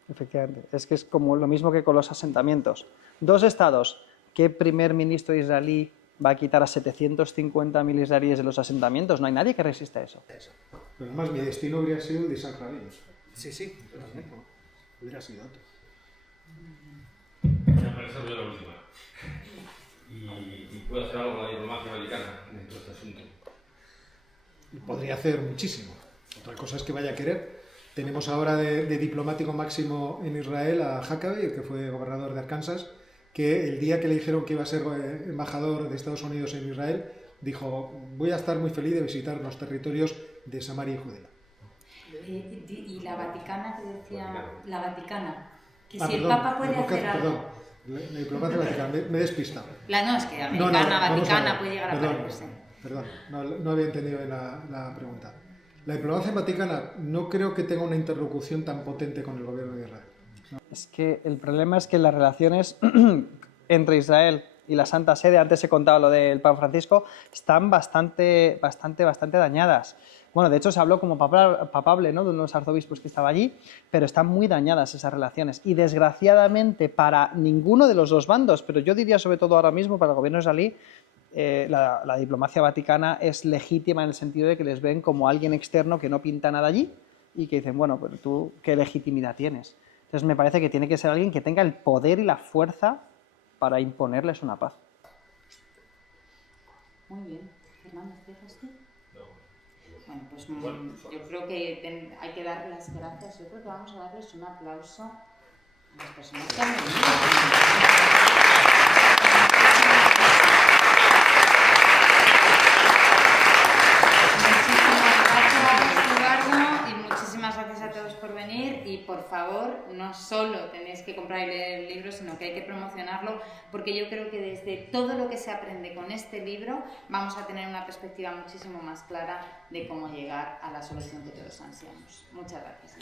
Efectivamente. Es que es como lo mismo que con los asentamientos. 2 estados. ¿Qué primer ministro israelí va a quitar a 750.000 israelíes de los asentamientos? No hay nadie que resista eso. Pero además mi destino habría sido el de Isaac Rabin. Sí, hubiera sido otro. Me parece muy la última. Y puedo hacer algo con la diplomacia vaticana dentro de este asunto. Podría hacer muchísimo. Otra cosa es que vaya a querer. Tenemos ahora de diplomático máximo en Israel a Huckabee, que fue gobernador de Arkansas, que el día que le dijeron que iba a ser embajador de Estados Unidos en Israel, dijo: voy a estar muy feliz de visitar los territorios de Samaria y Judea. Y la Vaticana, que decía, la Vaticana, que si Perdón, el Papa puede hacer algo. La diplomacia vaticana, me he despistado. No, es que americana, vamos Vaticana a ver. puede llegar a parecerse. Perdón, no había entendido bien la pregunta. La diplomacia vaticana no creo que tenga una interlocución tan potente con el gobierno de Israel. Es que el problema es que las relaciones entre Israel y la Santa Sede, antes he contado lo del Papa Francisco, están bastante dañadas. Bueno, de hecho se habló como papable, ¿no?, de unos arzobispos que estaba allí, pero están muy dañadas esas relaciones. Y desgraciadamente para ninguno de los dos bandos, pero yo diría sobre todo ahora mismo para el gobierno israelí, la diplomacia vaticana es legítima en el sentido de que les ven como alguien externo que no pinta nada allí y que dicen, bueno, pero tú, ¿qué legitimidad tienes? Entonces me parece que tiene que ser alguien que tenga el poder y la fuerza para imponerles una paz. Muy bien. Fernando, ¿cierras tú? Bueno, pues yo creo que hay que dar las gracias. Yo creo que vamos a darles un aplauso a las personas que han venido. Por venir y por favor no solo tenéis que comprar y leer el libro, sino que hay que promocionarlo, porque yo creo que desde todo lo que se aprende con este libro vamos a tener una perspectiva muchísimo más clara de cómo llegar a la solución que todos ansiamos. Muchas gracias.